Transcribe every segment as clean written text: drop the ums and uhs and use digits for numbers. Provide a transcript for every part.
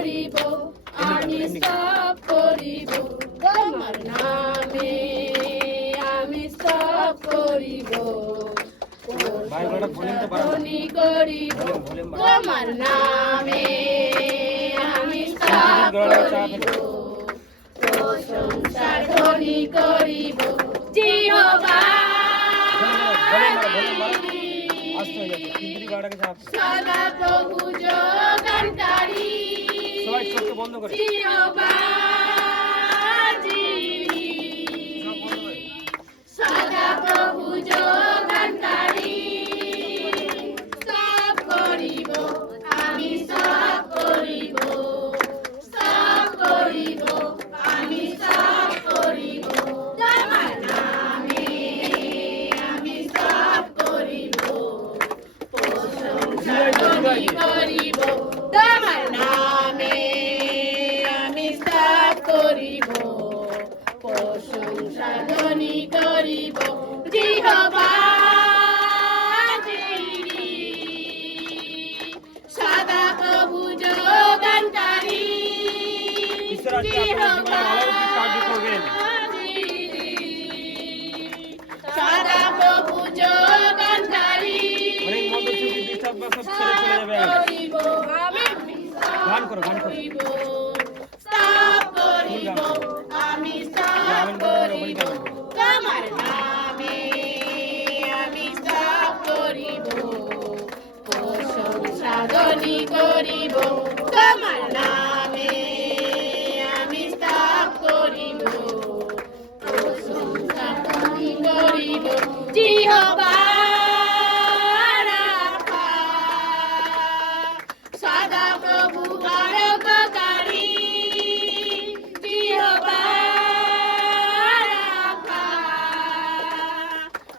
করিব আমি সব করিব তোমার নামে আমি সব করিব ধ্বনি করিব তোমার নামে আমি সব করিব প্রশংসা ধ্বনি করিব জিহোবা সদা প্রভু যোগানকারী জিহোবা সদা প্রভু যোগানকারী সব করিব আমি সব করিব সব করিব আমি সব করিব তোমার নামে আমি সব করিব প্রশংসা ধ্বনি করিব তোমার নামে আমি সব করিব প্রশংসা ধ্বনি করিব জিহোবা সদা প্রভু যোগানকারী জিহোবা সদা প্রভু যোগানকারী করিব আমি গান করো সব করিব আমি সব করিব তোমার নামে আমি সব করিব প্রশংসা ধ্বনি করিব তোমার নামে আমি সব করিব প্রশংসা ধ্বনি করিব জিহোবা রাফা সদা প্রভু আরোগ্যকারী জিহোবা রাফা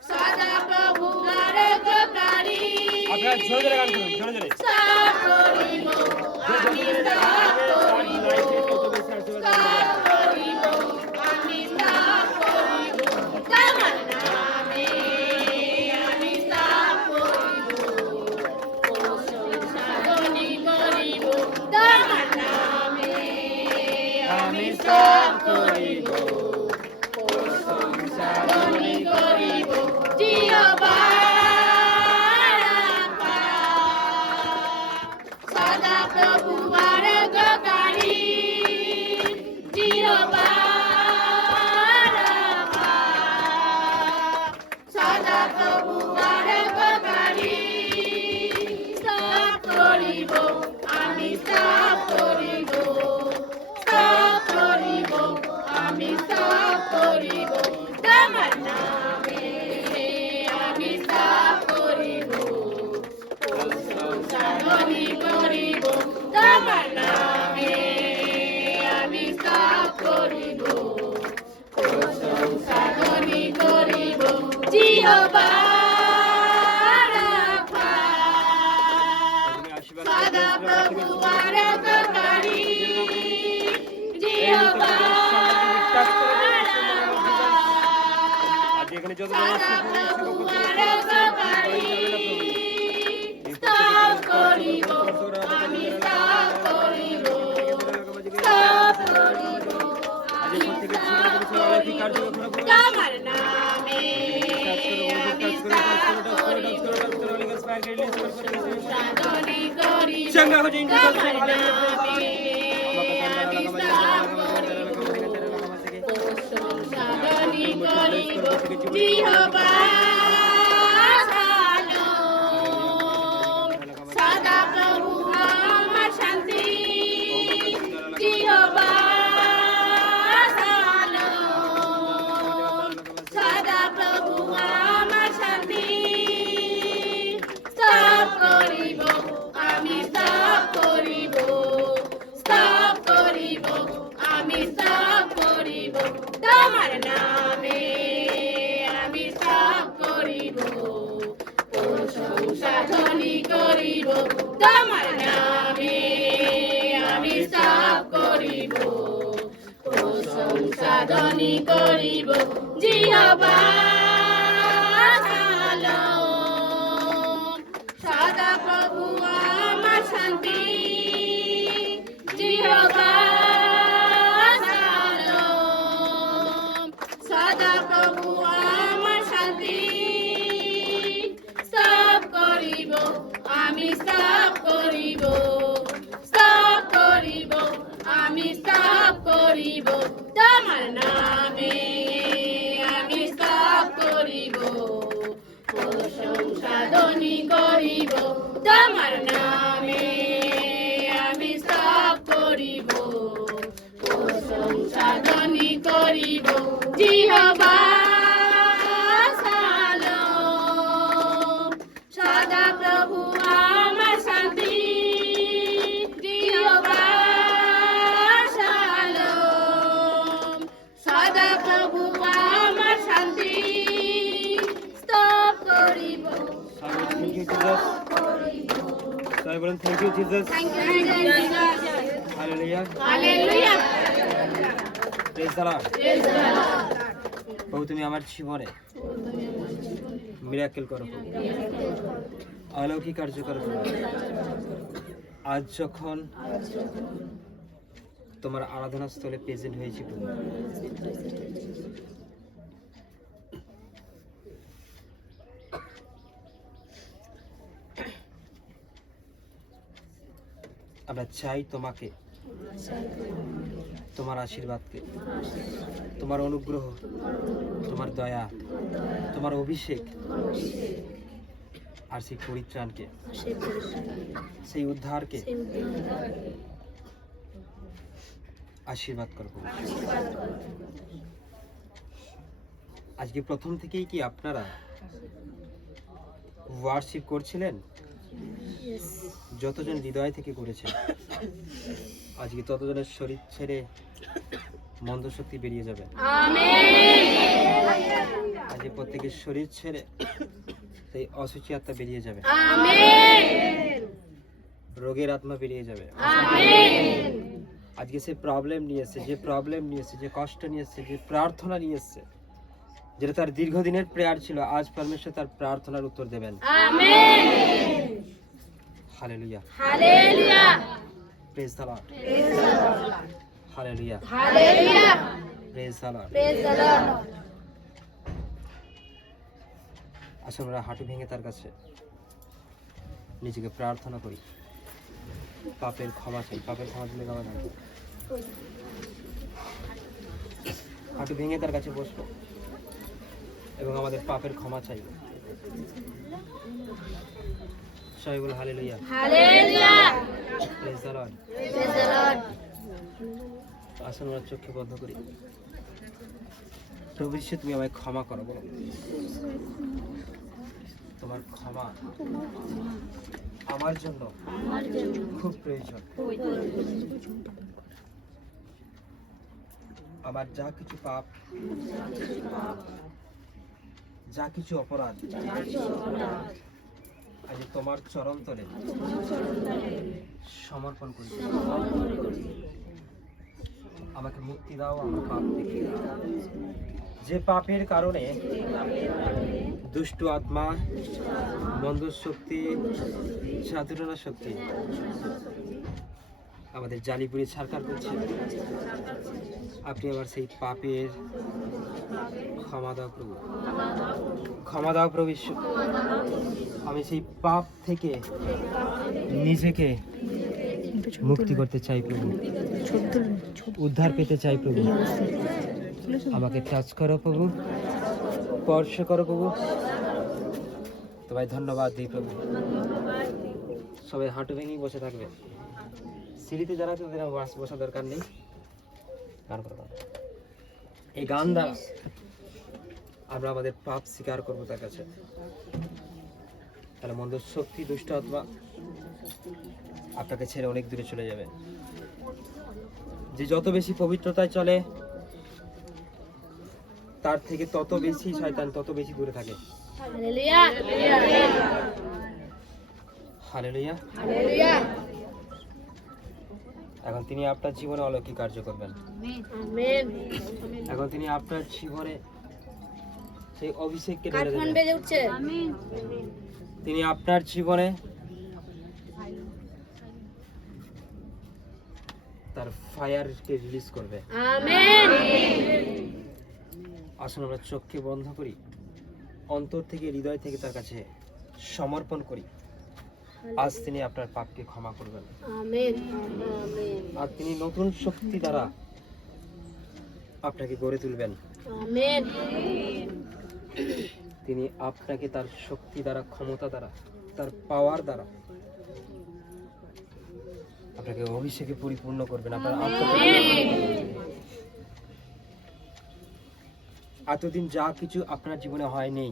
সদা প্রভু আরোগ্যকারী আপনারা জোরে জোরে গান করুন জোরে জোরে সব করিব আমি সব করিব সব করিব আমি সব করিব তোমার নামে আমি সব করিব প্রশংসা ধ্বনি করিব তোমার নামে আমি সব করিব প্রশংসা ধ্বনি করিব জিহোবা রাফা সদা প্রভু আরোগ্যকারী জিহোবা রাফা সদা প্রভু আরোগ্যকারী সব করিব আমি সব করিব সব করিব আমি সব করিব তোমার নামে আমি সব করিব প্রশংসা ধ্বনি করিব তোমার নামে আমি সব করিব প্রশংসা ধ্বনি করিব জিহোবা রাফা সদা প্রভু আরোগ্যকারী জিহোবা এখানে যত সদা প্রভু আরোগ্যকারী সব করিব আমি সব করিব সব করিব আমি সব করিব তোমার নামে আমি সব করিব প্রশংসা ধ্বনি করিব তোমার নামে আমি সব করিব প্রশংসা ধ্বনি করিব জিহোবা সদা প্রভু আমার শান্তি জিহোবা সদা প্রভু আমার শান্তি সব করিব আমি সব করিব সব করিব আমি সব করিব তোমার নামে আমি সব করিব প্রশংসা ধ্বনি করিব তোমার নামে আমি সব করিব প্রশংসা ধ্বনি করিব জিহোবা সদা প্রভু আমার শান্তি Jesus Thank you, Jesus. Hallelujah Hallelujah. Praise the Lord Praise the Lord. প্রভু তুমি আমার জীবনে মিরাকেল করো প্রভু। অলৌকিক কার্য করো প্রভু। আজ যখন তোমার আরাধনা স্থলে প্রেজেন্ট হয়েছি প্রভু, আমরা চাই তোমাকে, তোমার আশীর্বাদকে, তোমার অনুগ্রহ, তোমার দয়া, তোমার অভিষেক আর সেই পরিত্রাণকে, সেই উদ্ধারকে আশীর্বাদ করব। আজকে প্রথম থেকেই কি আপনারা ওয়ার্শিপ করছিলেন? যতজন হৃদয় থেকে করেছে, আজকে ততজনের শরীর ছেড়ে মন্দ শক্তি বেরিয়ে যাবে। Amen. আজকে প্রত্যেকের শরীর ছেড়ে সেই অসুচি আত্মা বেরিয়ে যাবে, Amen. রোগের আত্মা বেরিয়ে যাবে। Amen. আজকে সে প্রবলেম নিয়ে এসছে, যে প্রবলেম নিয়ে এসছে, যে কষ্ট নিয়ে এসছে, যে প্রার্থনা নিয়ে এসছে, যেটা তার দীর্ঘদিনের প্রেয়ার ছিল, আজ পরমেশ্বর তার প্রার্থনার উত্তর দেবেন। Amen. Hallelujah, Hallelujah. Praise the Lord, Praise the Lord. Hallelujah, Hallelujah. Praise the Lord. Praise the Lord. আসলে আমরা হাঁটু ভেঙে তার কাছে নিজেকে প্রার্থনা করি, পাপের ক্ষমা চাই। পাপের ক্ষমা দিলে গাওয়া যায়। হাঁটু ভেঙে তার কাছে বসবো এবং আমাদের পাপের ক্ষমা চাই। সবাই বলে hallelujah, Hallelujah. Praise the Lord. Praise the Lord. আসলে আমরা চোখে বন্ধ করি। প্রভু ঈশ্বর তুমি আমায় ক্ষমা করো, বলো তোমার ক্ষমা আমার জন্য খুব প্রয়োজন। আমার যা কিছু পাপ, যা কিছু অপরাধ, আজ তোমার চরণ তলে সমর্পণ করি। আমাকে মুক্তি দাও আমার পাপ থেকে, যে পাপের কারণে দুষ্ট আত্মা, মন্দ শক্তি, সাধুরণা শক্তি আমাদের জালিপুরি ছাড়কার করছে। আপনি আবার সেই পাপের ক্ষমা দাও প্রভু, ক্ষমা দাও প্রভু ঈশ্বর। আমি সেই পাপ থেকে নিজেকে মুক্তি করতে চাই প্রভু, উদ্ধার পেতে চাই প্রভু। আমাকে টাচ করো প্রভু, স্পর্শ করো প্রভু। তোমায় ধন্যবাদ দিই প্রভু। সবাই হাঁটু ভেঙেই বসে থাকবে। সিঁড়িতে যারা আছে তাদের বসা দরকার নেই। গান করো। এই গান দ্বারা আমরা আমাদের পাপ স্বীকার করবো তার কাছে। তাহলে মন্দ শক্তি, দুষ্ট আত্মা আপনাকে ছেড়ে অনেক দূরে চলে যাবে। যে যত বেশি পবিত্রতায় চলে, তার থেকে তত বেশি শয়তান তত বেশি দূরে থাকে। Hallelujah. হালেলুয়া। Hallelujah. এখন তিনি আপনার জীবনে অলৌকিক কার্য করবেন। Amen. এখন তিনি আপনার জীবনে সেই অভিষেককে কার ঢেলে ফোন দেবেন। বেজে উঠছে? তিনি আপনার জীবনে তার ফায়ারকে রিলিজ করবে। Amen. আসুন আমরা চোখকে বন্ধ করি, অন্তর থেকে, হৃদয় থেকে তার কাছে সমর্পণ করি। আজ তিনি আপনার পাপকে ক্ষমা করবেন, Amen. Amen. আর তিনি নতুন শক্তি দ্বারা আপনাকে গড়ে তুলবেন। Amen. তিনি আপনাকে তার শক্তি দ্বারা, ক্ষমতা দ্বারা, তার পাওয়ার দ্বারা আপনাকে অভিষেকে পরিপূর্ণ করবেন। আপনার এতদিন যা কিছু আপনার জীবনে হয়নি,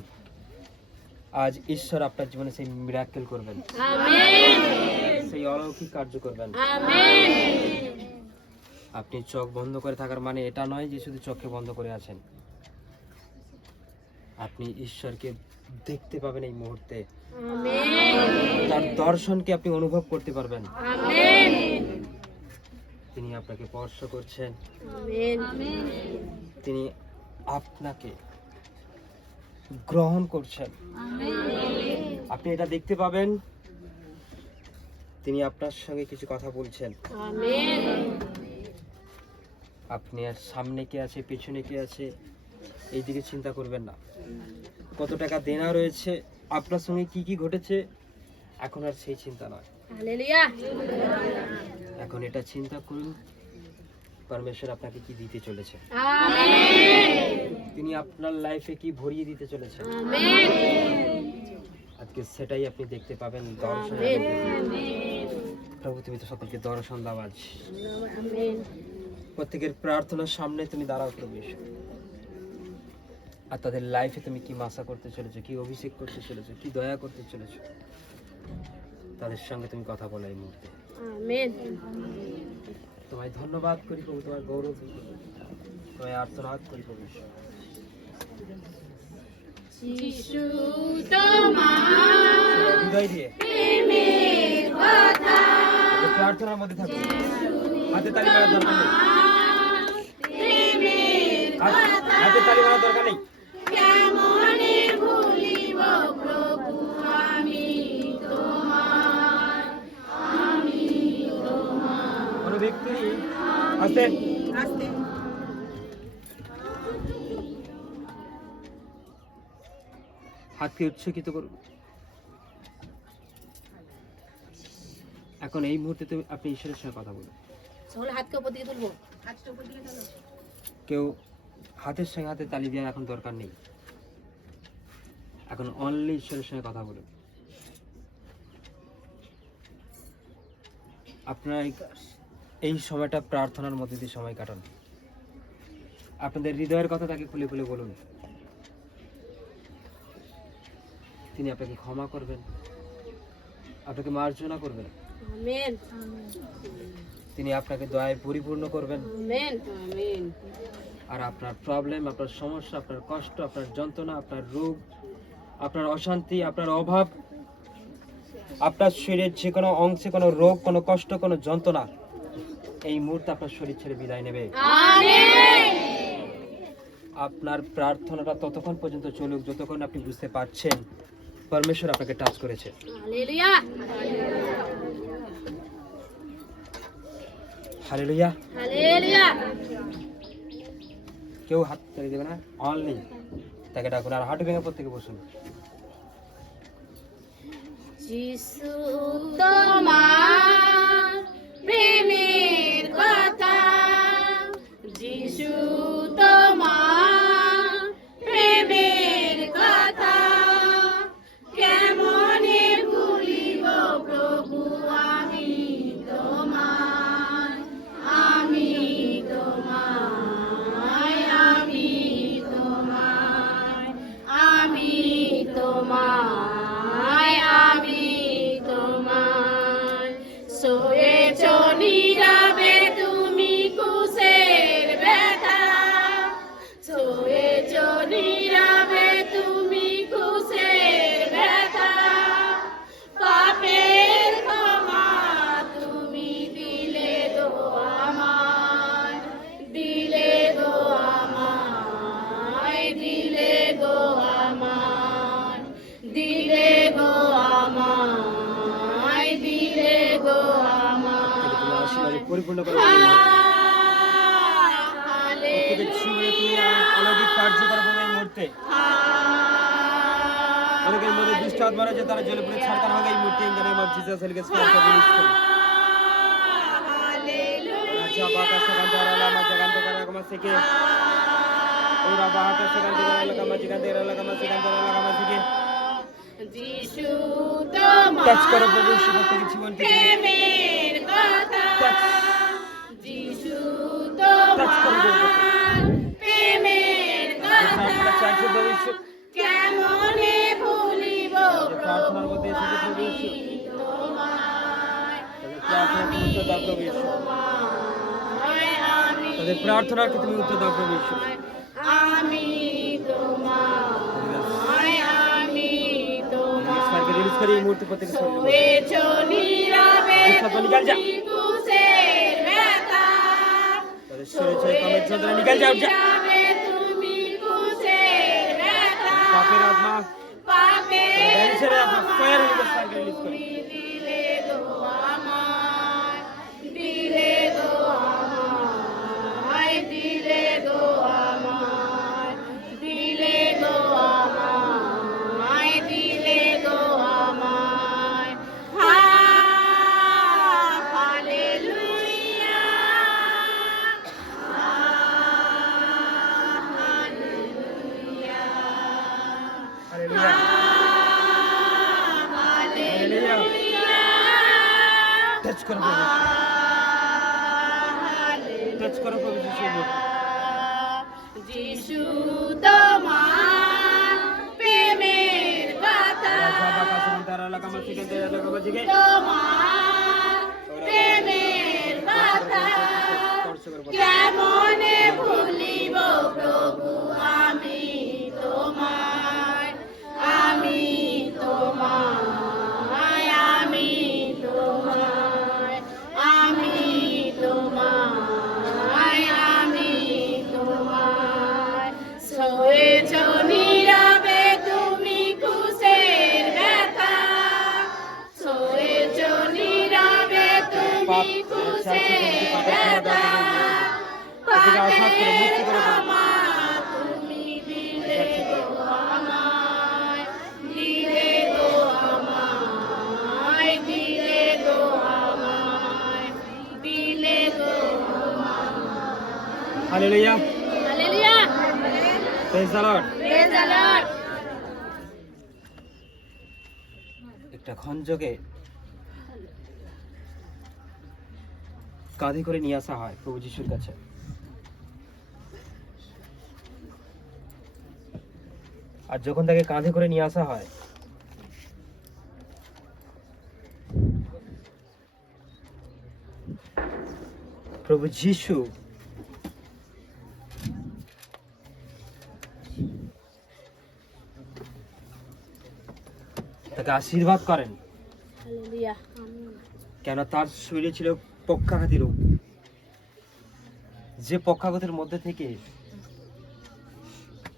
আজ ঈশ্বর আপনার জীবনে সেই মিরাকেল করবেন, Amen. সেই অলৌকিক কার্য করবেন। Amen. আপনি চোখ বন্ধ করে থাকার মানে এটা নয় যে শুধু চোখে বন্ধ করে আছেন। আপনি ঈশ্বরকে দেখতে পাবেন এই মুহূর্তে। আমেন তার দর্শনকে আপনি অনুভব করতে পারবেন। আমেন তিনি আপনাকে স্পর্শ করছেন, আমেন তিনি আপনাকে গ্রহণ করছেন। আপনি এটা দেখতে পাবেন, তিনি আপনার সঙ্গে কিছু কথা বলছেন। আমেন আপনি আর সামনে কে আছে, পেছনে কে আছে, এই দিকে চিন্তা করবেন না। কত টাকা দেনা রয়েছে, আপনার সঙ্গে কি কি ঘটেছে, এখন আর সেই চিন্তা নয়। হালেলুয়া এখন এটা চিন্তা করুন, পরমেশ্বর আপনাকে কি দিতে চলেছে, আমেন তিনি আপনার লাইফে কি ভরিয়ে দিতে চলেছে। আমেন আজকে সেটাই আপনি দেখতে পাবেন দর্শন। প্রভু তুমি তো সকলকে দর্শন দাও আজ। আমেন প্রত্যেকের প্রার্থনার সামনে তুমি দাঁড়াও প্রভু ঈশ্বর। আর তাদের লাইফে তুমি কি মাসা করতে চলেছো, কি অভিষেক করতে চলেছো, কি দয়া করতে চলেছো, তাদের সঙ্গে তুমি কথা বলো এই মুহূর্তে। আমেন তোমায় ধন্যবাদ করি প্রভু, তোমার গৌরব করি, তোমায় আর্তনাদ করি প্রভু ঈশ্বর। যিশু তোমার হৃদয় দিয়ে প্রেমের কথা এই প্রার্থনার মধ্যে থাকুন। হাতে তালি মারার দরকার নেই, প্রেমের হাতে তালি মারার দরকার নেই। কেমনে ভুলিব প্রভু আমি তোমার কোনো ব্যক্তি আস্তে হাতকে উৎসুকিত করুন। এখন এই মুহূর্তে তুমি আপনি ঈশ্বরের সঙ্গে কথা বলুন। সকলে হাতকে উপর দিকে তুলবো। কেউ হাতের সঙ্গে হাতে তালি দেওয়ার এখন দরকার নেই, এখন অনলি ঈশ্বরের সঙ্গে কথা বলুন। আপনারা এই সময়টা প্রার্থনার মধ্যে দিয়ে সময় কাটান। আপনাদের হৃদয়ের কথা তাকে খুলে খুলে বলুন। তিনি আপনাকে ক্ষমা করবেন, আপনাকে মার্জনা করবেন, আমেন তিনি আপনাকে দয়ায় পরিপূর্ণ করবেন। আমেন আমেন আর আপনার প্রবলেম, আপনার সমস্যা, আপনার কষ্ট, আপনার যন্ত্রণা, আপনার রোগ, আপনার অশান্তি, আপনার অভাব, আপনার শরীরের যে কোনো অংশে কোনো রোগ, কোনো কষ্ট, কোনো যন্ত্রণা এই মুহূর্তে আপনার শরীর ছেড়ে বিদায় নেবে। আমেন আপনার প্রার্থনাটা ততক্ষণ পর্যন্ত চলুক যতক্ষণ আপনি বুঝতে পারছেন পরমেশ্বর আপনাকে টাচ করেছে। Hallelujah hallelujah. হালেলুয়া কেউ হাত তুলে দেবে না, অনলি তাকে ডাকুন। আর হাঁটু ভেঙে প্রত্যেকে বসুন। যিশু তোমার প্রেমের কথা, যিশু তোমার প্রেমের কথা, কেমনে ভুলিব প্রভু আমি তোমার, আমি তোমায়, আমি তোমায়, আমি তোমায়, আমি তোমায়। সয়েছ নীরবে তুমি কুশের ব্যথা, সয়েছ নীরবে তুমি কুশের ব্যথা, পাপের ক্ষমা তুমি দিলে গো আমায়, দিলে গো আমায়, দিলে গো আমায়, দিলে গো আমায়, দিলে গো আমায়। তুমি আশীর্বাদে পরিপূর্ণ করে দিন। প্রত্যেকের জীবনে তুমি অলৌকিক কার্য করো প্রভু এই মুহূর্তে। অনেকের মধ্যে দুষ্ট আত্মা রয়েছে, তারা জলে পড়ে ছাড়কার হবে এই মুহূর্তে। In the name of Jesus holy spirit release করি। আচ্ছা বাকা সেখান থেকে আলামা জাগান থেকে আলামা থেকে ওরা বাহাতে সেখান থেকে আলামা জাগান থেকে আলামা সেখান থেকে আলামা থেকে যিশু তোমার টাচ করো প্রভু ঈশ্বর প্রত্যেকের জীবনকে প্রেমের কথা, টাচ যিশু টাচ করো তোমার প্রভু। প্রেমের প্রার্থনা কথা, চাইছে প্রভু ঈশ্বর, কেমনে ভুলিব যে প্রার্থনার মধ্যে এসেছে প্রভু ঈশ্বর, তোমায়, তাদের প্রার্থনাকে তুমি উত্তর দাও প্রভু ঈশ্বর। আমি তোমায়, আমি তোমায়, আমি তোমায়। করে এই মুহূর্তে প্রত্যেকের শরীরে বসে। সয়েছ নীরবে দুঃসাধ্য নিকাল যা। তুমি কুশের ব্যথা তাদের শরীরে কমের যন্ত্রণা নিকাল যা, উঠ যা। যাবে তুমি কুশের ব্যথা পাপের আত্মা পাপের গাড়ি ছেড়ে আপনার ফায়ার হয়ে গেছে, তাকে রিলিজ করে। দিলে গো আমায় দিলে গো আমায় দিলে গো আমায় দিলে গো আমায় দিলে গো আমায় হালেলুয়া হালেলুয়া, হালেলুয়া। টাচ করো প্রভু, টাচ করো প্রভু যিশুর মুখ। যিশু তোমার প্রেমের কথা রাজা বাকা সুমন্তারা লাগামা থেকে দেয়া লাগামা থেকে। তোমার প্রেমের কথা কেমনে ভুলিব প্রভু আমি তোমায় আমি তোমায় আমি তোমায় আমি তোমায় আমি তোমায় সয়েছ নীরবে তুমি কুশের ব্যথা সয়েছ নীরবে তুমি কুশের ব্যথা এদিকে আঘাত করে মুক্তি করে দেবে। তুমি দিলে গো আমায় দিলে গো আমায় দিলে গো আমায় দিলে গো hallelujah, hallelujah praise the lord. Praise the lord একটা খঞ্জকে কাঁধে করে নিয়ে আসা হয় প্রভু যিশুর কাছে। আর যখন তাকে কাঁধে করে নিয়ে আসা হয়, প্রভু যিশু তাকে আশীর্বাদ করেন, হালেলুয়া কেন তার শরীরে ছিল পক্ষাঘাতী রোগ, যে পক্ষাঘাতের মধ্যে থেকে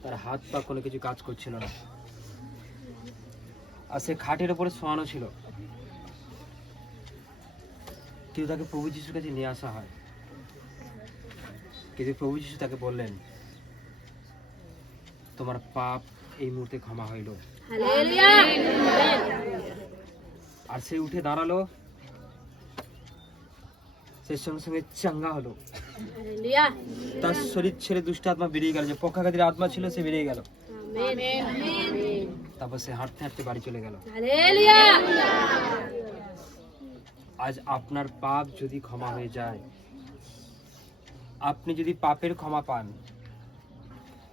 তার হাত পা কোনো কিছু কাজ করছিল না, আর সে খাটের উপরে শোয়ানো ছিল। কিন্তু তাকে প্রভু যিশুর কাছে নিয়ে আসা হয়, কিন্তু প্রভু যিশু তাকে বললেন, তোমার পাপ এই মুহূর্তে ক্ষমা হইল। হালেলুয়া আর সে উঠে দাঁড়ালো, সে সঙ্গে সঙ্গে চাঙ্গা হলো, হালেলুয়া তার শরীর ছেড়ে দুষ্ট আত্মা বেরিয়ে গেল, যে পক্ষাঘাতীর আত্মা ছিল সে বেরিয়ে গেল। আমেন আমেন তারপর সে হাঁটতে হাঁটতে বাড়ি চলে গেল। হালেলুয়া আজ আপনার পাপ যদি ক্ষমা হয়ে যায়, আপনি যদি পাপের ক্ষমা পান,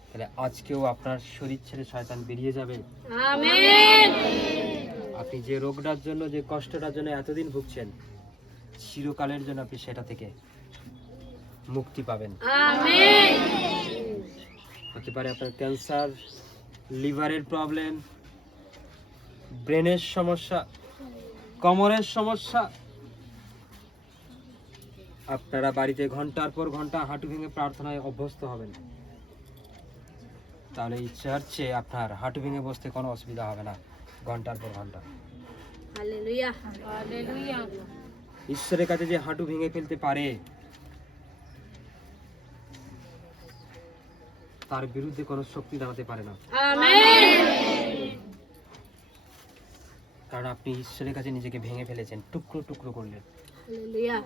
তাহলে আজকেও আপনার শরীর ছেড়ে শয়তান বেরিয়ে যাবে। আমেন আপনি যে রোগটার জন্য, যে কষ্টটার জন্য এতদিন ভুগছেন, চিরকালের জন্য আপনি সেটা থেকে মুক্তি পাবেন। আমেন হতে পারে আপনার ক্যান্সার, লিভারের প্রবলেম, ব্রেনের সমস্যা, কোমরের সমস্যা। আপনারা বাড়িতে ঘন্টার পর ঘন্টা হাঁটু ভেঙে প্রার্থনায় অভ্যস্ত হবেন, তাহলে এই চার্চে আপনার হাঁটু ভেঙে বসতে কোনো অসুবিধা হবে না, ঘন্টার পর ঘন্টা। হালেলুয়া হালেলুয়া ঈশ্বরের কাছে যে হাঁটু ভেঙে ফেলতে পারে, তার বিরুদ্ধে কোনো শক্তি দাঁড়াতে পারে না, আমেন কারণ আপনি ঈশ্বরের কাছে নিজেকে ভেঙে ফেলেছেন, টুকরো টুকরো করলেন। হালেলুয়া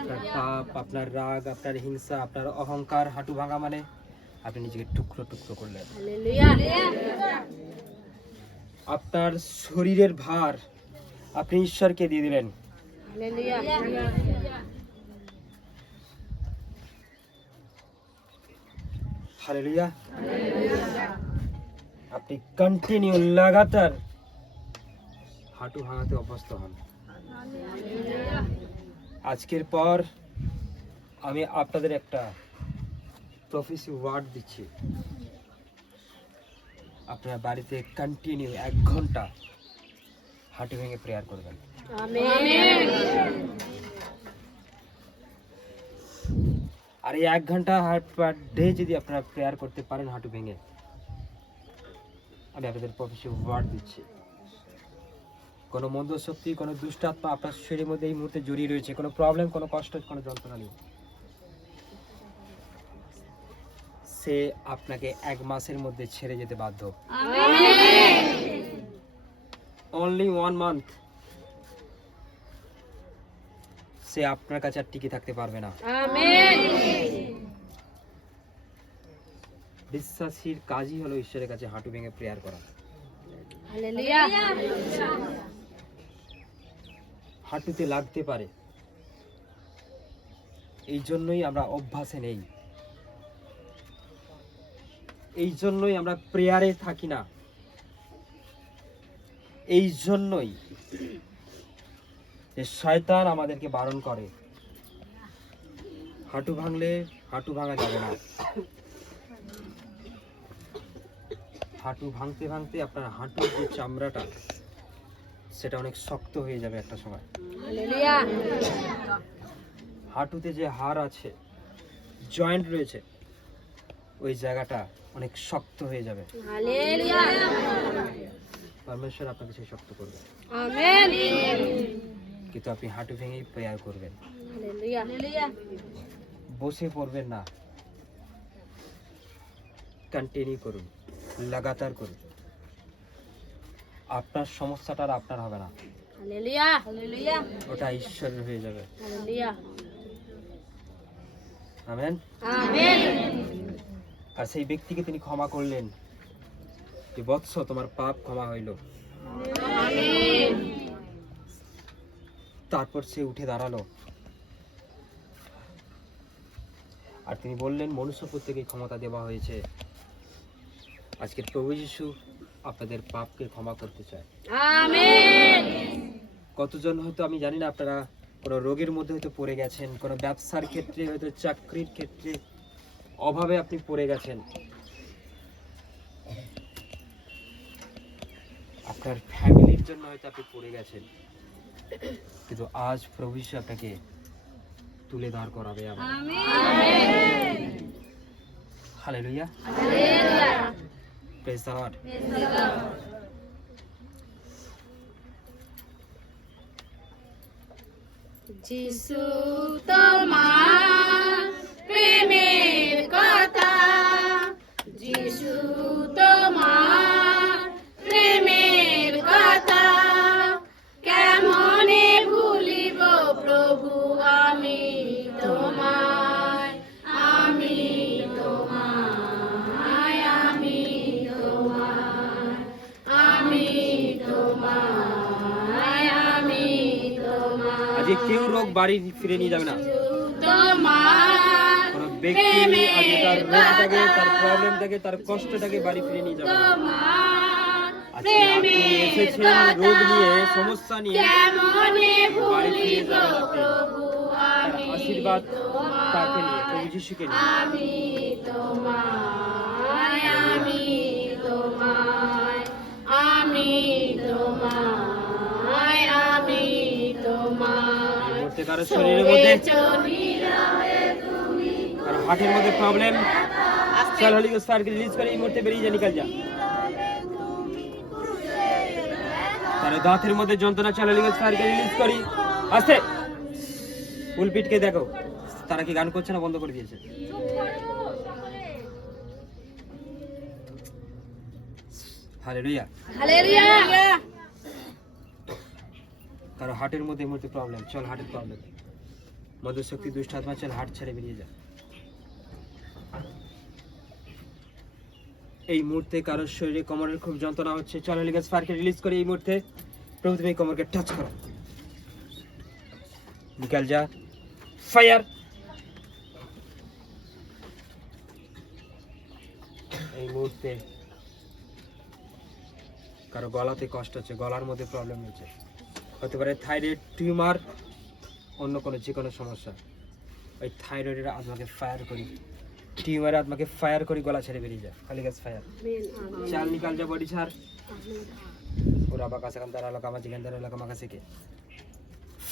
আপনার পাপ, আপনার রাগ, আপনার হিংসা, আপনার অহংকার হাঁটু ভাঙা মানে আপনি নিজেকে টুকরো টুকরো করলেন। হালেলুয়া আপনার শরীরের ভার আপনি ঈশ্বরকে দিয়ে দিলেন। Hallelujah hallelujah. আপনি কন্টিনিউ লাগাতার হাঁটু ভাঙাতে অভ্যস্ত হন। আজকের পর আমি আপনাদের একটা প্রফেসি ওয়ার্ড দিচ্ছি, আপনার বাড়িতে কন্টিনিউ 1 ঘন্টা হাঁটু ভেঙে প্রেয়ার করবেন। আমেন। আর এই 1 ঘন্টা পার ডে যদি আপনারা প্রেয়ার করতে পারেন হাঁটু ভেঙে, আমি আপনাদের প্রফেসর ওয়ার্ড দিচ্ছি, কোনো মন্দ শক্তি, কোনো দুষ্টাত্মা আপনার শরীরের মধ্যে এই মুহূর্তে জড়িয়ে রয়েছে, কোনো প্রবলেম, কোনো কষ্ট, কোনো যন্ত্রণা নেই, সে আপনাকে 1 মাসের মধ্যে ছেড়ে যেতে বাধ্য। অনলি 1 মান্থ সে আপনার কাছে আর টিকে থাকতে পারবে না। আমেন। বিশ্বাসীর কাজই হলো ঈশ্বরের কাছে হাঁটু ভেঙে প্রেয়ার করা। হালেলুয়া। হাঁটুতে লাগতে পারে, এই জন্যই আমরা অভ্যাসে নেই, এই জন্যই আমরা প্রেয়ারে থাকি না, এই জন্যই যে শয়তান আমাদেরকে বারণ করে হাঁটু ভাঙলে হাঁটু ভাঙা যাবে না। হাঁটু ভাঙতে ভাঙতে আপনার হাঁটুর যে চামড়াটা সেটা অনেক শক্ত হয়ে যাবে একটা সময়। হালেলুয়া। হাঁটুতে যে হাড় আছে, জয়েন্ট রয়েছে, ওই জায়গাটা অনেক শক্ত হয়ে যাবে। হালেলুয়া। পরমেশ্বর আপনাকে সেই শক্ত করবে, আমেন। কিন্তু আপনি হাঁটু ভেঙেই প্রেয়ার করবেন। হালেলুয়া। হালেলুয়া। বসে পড়বেন না, কন্টিনিউ করুন, লাগাতার করুন। আপনার সমস্যাটা আর আপনার হবে না, হালেলুয়া। হালেলুয়া। ওটা ঈশ্বরের হয়ে যাবে। হালেলুয়া। আমেন। আমেন। আর সেই ব্যক্তিকে তিনি ক্ষমা করলেন, যে বৎস তোমার পাপ ক্ষমা হইল। আমেন। তারপর সে উঠে দাঁড়ালো আর তিনি বললেন, মনুষ্যপুত্রকে ক্ষমতা দেওয়া হয়েছে। আজকের প্রভু যিশু আপনাদের পাপকে ক্ষমা করতে চায়। আমেন। কতজন হয়তো আমি জানি না, আপনারা কোনো রোগের মধ্যে হয়তো পড়ে গেছেন, কোনো ব্যবসার ক্ষেত্রে, হয়তো চাকরির ক্ষেত্রে অভাবে আপনি পড়ে গেছেন, আপনার ফ্যামিলির জন্য হয়তো আপনি পড়ে গেছেন, কিন্তু আজ প্রভু যিশু আপনাকে তুলে দাঁড় করাবে। Amen. Hallelujah. Hallelujah. Praise the Lord. যিশু তোমার প্রেমের কথা, যিশু তোমার প্রেমের কথা কেমনে ভুলিব প্রভু আমি তোমায়, আমি তোমায়, আমি তোমায়, আমি তোমায়, আমি তোমায়। আজকে কেউ রোগ বাড়ি ফিরে নিয়ে যাবে না। তোমার কোনো ব্যক্তি আজকে তার রোগটাকে, তার প্রবলেমটাকে, তার কষ্টটাকে বাড়ি ফিরে নিয়ে যাবে না। আজকে আপনি এসেছেন রোগ নিয়ে, সমস্যা নিয়ে, বাড়ি ফিরে যাবেন আপনি। তার আশীর্বাদ তাকে নিয়ে, প্রভু যিশুকে নিয়ে। আমি তোমায়, আমি তোমায়, আমি তোমায়, আমি তোমায়। করতে কারো শরীরের মধ্যে, কারো হার্টের মধ্যে প্রবলেম, চল হোলি গোস্ট ফায়ারকে রিলিজ করে এই মুহূর্তে বেরিয়ে যা, নিকাল যা। কারো দাঁতের মধ্যে যন্ত্রণা, চল হোলি গোস্ট ফায়ারকে রিলিজ করি। আস্তে উলপিটকে দেখো, তারা কি গান করছে না বন্ধ করে দিয়েছে? হালেলুয়া। হালেলুয়া। কারো হার্টের মধ্যে এই মুহূর্তে প্রবলেম, চল হার্টের প্রবলেম, মদের শক্তি, দুষ্ট আত্মা, চল হার্ট ছেড়ে বেরিয়ে যা। এই মুহূর্তে কারোর শরীরে কোমরের খুব যন্ত্রণা হচ্ছে, চল হোলি গোস্ট ফায়ারকে রিলিজ করে এই মুহূর্তে প্রভু তুমি এই কোমরকে টাচ করো, নিকাল যা, ফায়ার। এই মুহূর্তে কারো গলাতে কষ্ট হচ্ছে, গলার মধ্যে প্রবলেম হচ্ছে, হতে পারে থাইরয়েড টিউমার, অন্য কোনো যে কোনো সমস্যা, ওই থাইরয়েডের আত্মাকে ফায়ার করি, টিউমারের আত্মাকে ফায়ার করি, গলা ছেড়ে বেরিয়ে যায়। হোলি গোস্ট ফায়ার, চাল নিকাল যা, বডি ছাড়। Ura bakasakan tara laka majikan tara laka makasike.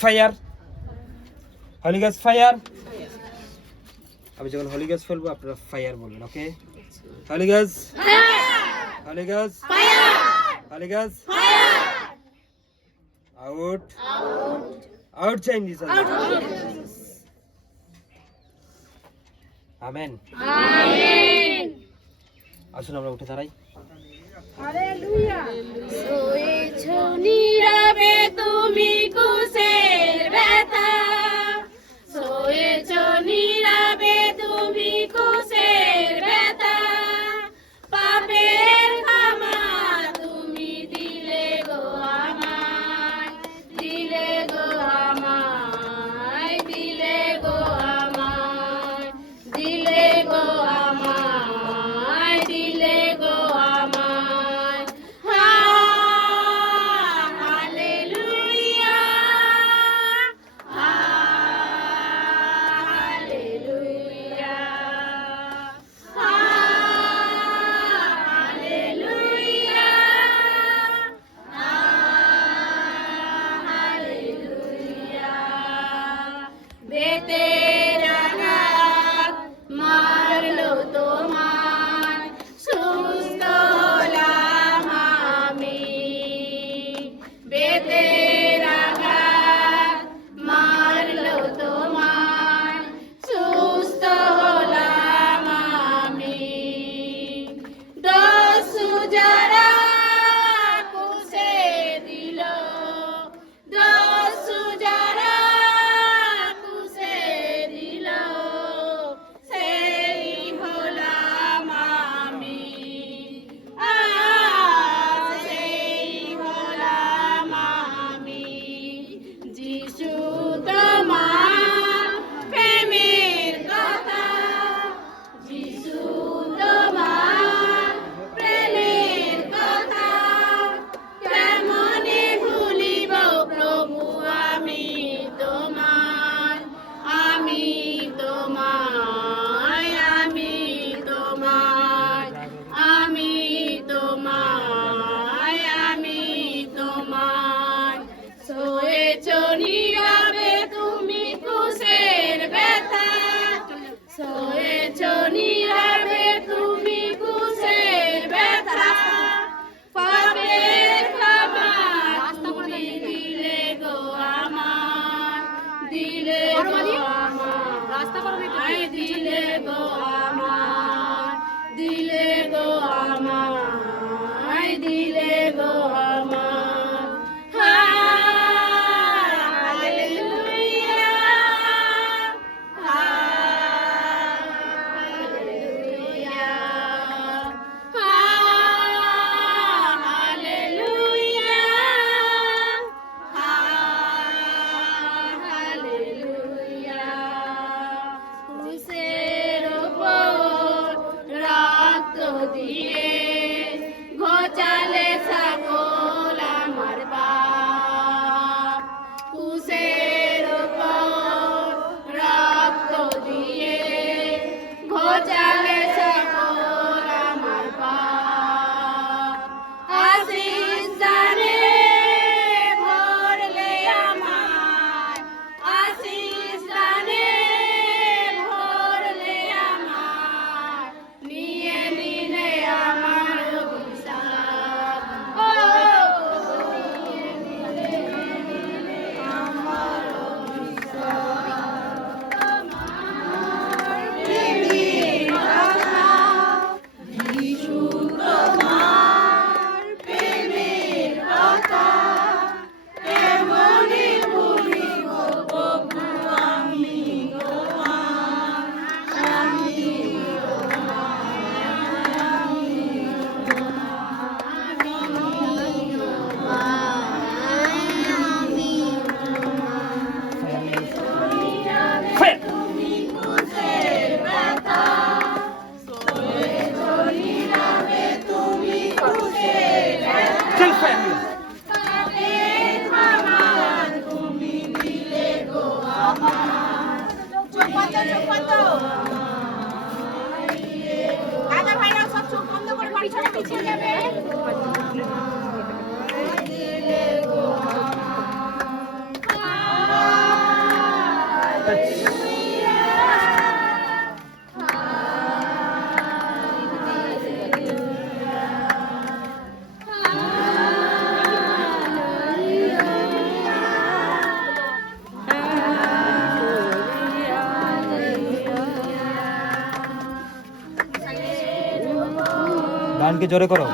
Fire. Holy Ghost fire. আমি যখন হোলি গাছ ফেলবো আপনারা ফায়ার বলবেন, ওকে? হোলি গাছ ফায়ার, হোলি গাছ ফায়ার, হোলি গাছ ফায়ার। আউট আউট চাইন দিস। Amen amen. আসুন আমরা উঠে দাঁড়াই। হালেলুয়া। শুয়েছো নীরবে তুমি কুশের ব্যথা, শুয়েছো নীরবে তুমি কুশের ব্যথা, পাপের ক্ষমা তুমি দিলে গো আমায়, দিলে গো আমায়, দিলে গো আমায়, দিলে গো আমায়, দিলে গো আমায়। Hallelujah, hallelujah, hallelujah, hallelujah. বেতের আঘাত মারলো তোমায়, সুস্থ হলাম আমি। বেতের আঘাত মারলো তোমায়, সুস্থ হলাম আমি। দস্যু যারা কুশে দিল, দস্যু যারা কুশে দিল, সেই হলাম আমি। সেই হলাম আমি। যিশু তোমার প্রেমের কথা, যিশু তোমার প্রেমের কথা, কেমনে ভুলিব প্রভু আমি তোমায়, আমি তোমায়, আমি তোমায়, আমি তোমায়, আমি তোমায়। শুয়েছো নীরবে তুমি কুশের ব্যথা, শুয়েছো নীরবে তুমি কুশের ব্যথা, পাপের ক্ষমা তুমি দিলে গো আমায়, দিলে গো আমায়, দিলে গো আমায়, দিলে গো আমায়, দিলে গো আমায়। Hallelujah, hallelujah, hallelujah, hallelujah. ক্রুশের ওপর রক্ত দিয়ে ঘোচালে সকল আমার পাপ, ক্রুশের ওপর রক্ত দিয়ে ঘোচালে সকল আমার পাপ। আশিস দানে ভরলে আমায়, আশিস দানে ভরলে আমায়, নিয়ে নিলে আমার অভিশাপ। ও নিয়ে নিলে আমার অভিশাপ। তোমার প্রেমের কথা, যিশু তোমার প্রেমের কথা, কেমনে ভুলিব প্রভু আমি তোমার, আমি ফায়ার। তুমি কুশের ব্যথা, শুয়েছো নীরবে তুমি কুশের ব্যথা, চল ফায়ার। পাপের ক্ষমা তুমি দিলে গো আমায়। চোখ বন্ধ, চোখ বন্ধ। দাদা ভাইরা সব চোখ বন্ধ করে বাড়ি ছাড়া পিছিয়ে যাবে। গানকে জোরে করো।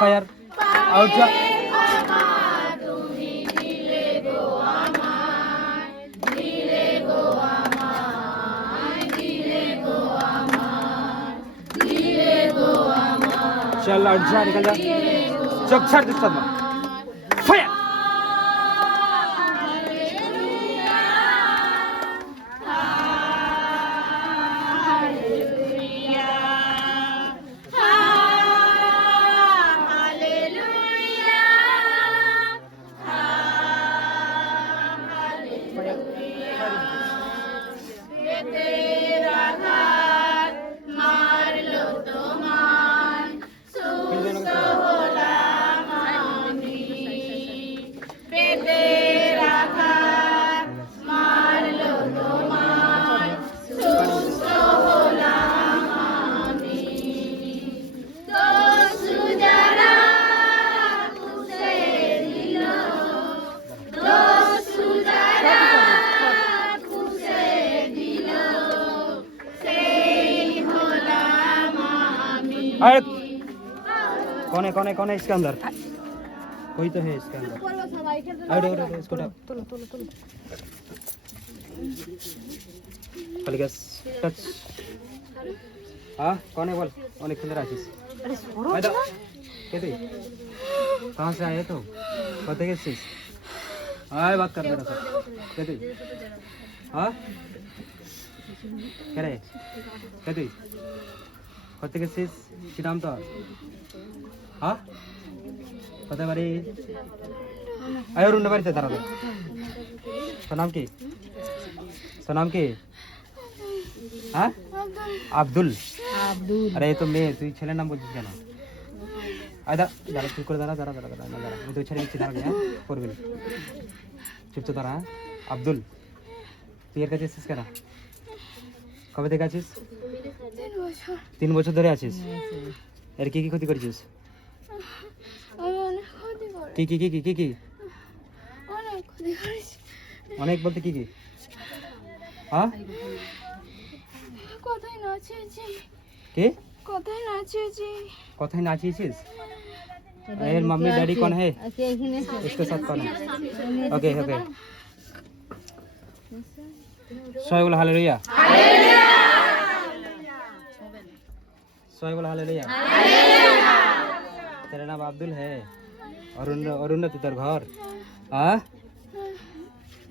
ফায়ার আউট যা चल आउट जा निकल जा चुप छाड़ दे सब फायर अरे कौन है इसके अंदर कोई तो है इसके अंदर अरे इसको टच हाँ कौन है बोल अनेक अंदर आशीष कहाँ से आए तो पता है चीज आए बात कर मेरा सर कहते हाँ क्या रे कहते কত গেছিস কি নাম তো হ্যাঁ কত বাড়ি আয় রুন্ডা বাড়িতে দাঁড়াবে তোর নাম কি হ্যাঁ আব্দুল আরে এই তো মেয়ে তুই ছেলের নাম বলছিস কেন আয় দাঁড়া চুপ করে দাঁড়া আমি তো ছেড়ে দিচ্ছি দাঁড়াবি হ্যাঁ করবি চুপ তো দাঁড়া আব্দুল তুই এর কাছে এসেছিস কেন কবে থেকে আছিস 3 বছর ধরে আছিস এর কি ক্ষতি করেছিস কি অনেক বলতে কি হ্যাঁ কথাই নাচিয়েছিস এর मम्मी डैडी कौन है इसके साथ कौन है ओके সবাই বলো হালেলুয়া हालेलुया तेरा नाम अब्दुल है और उन्नति তোর ঘর হ্যাঁ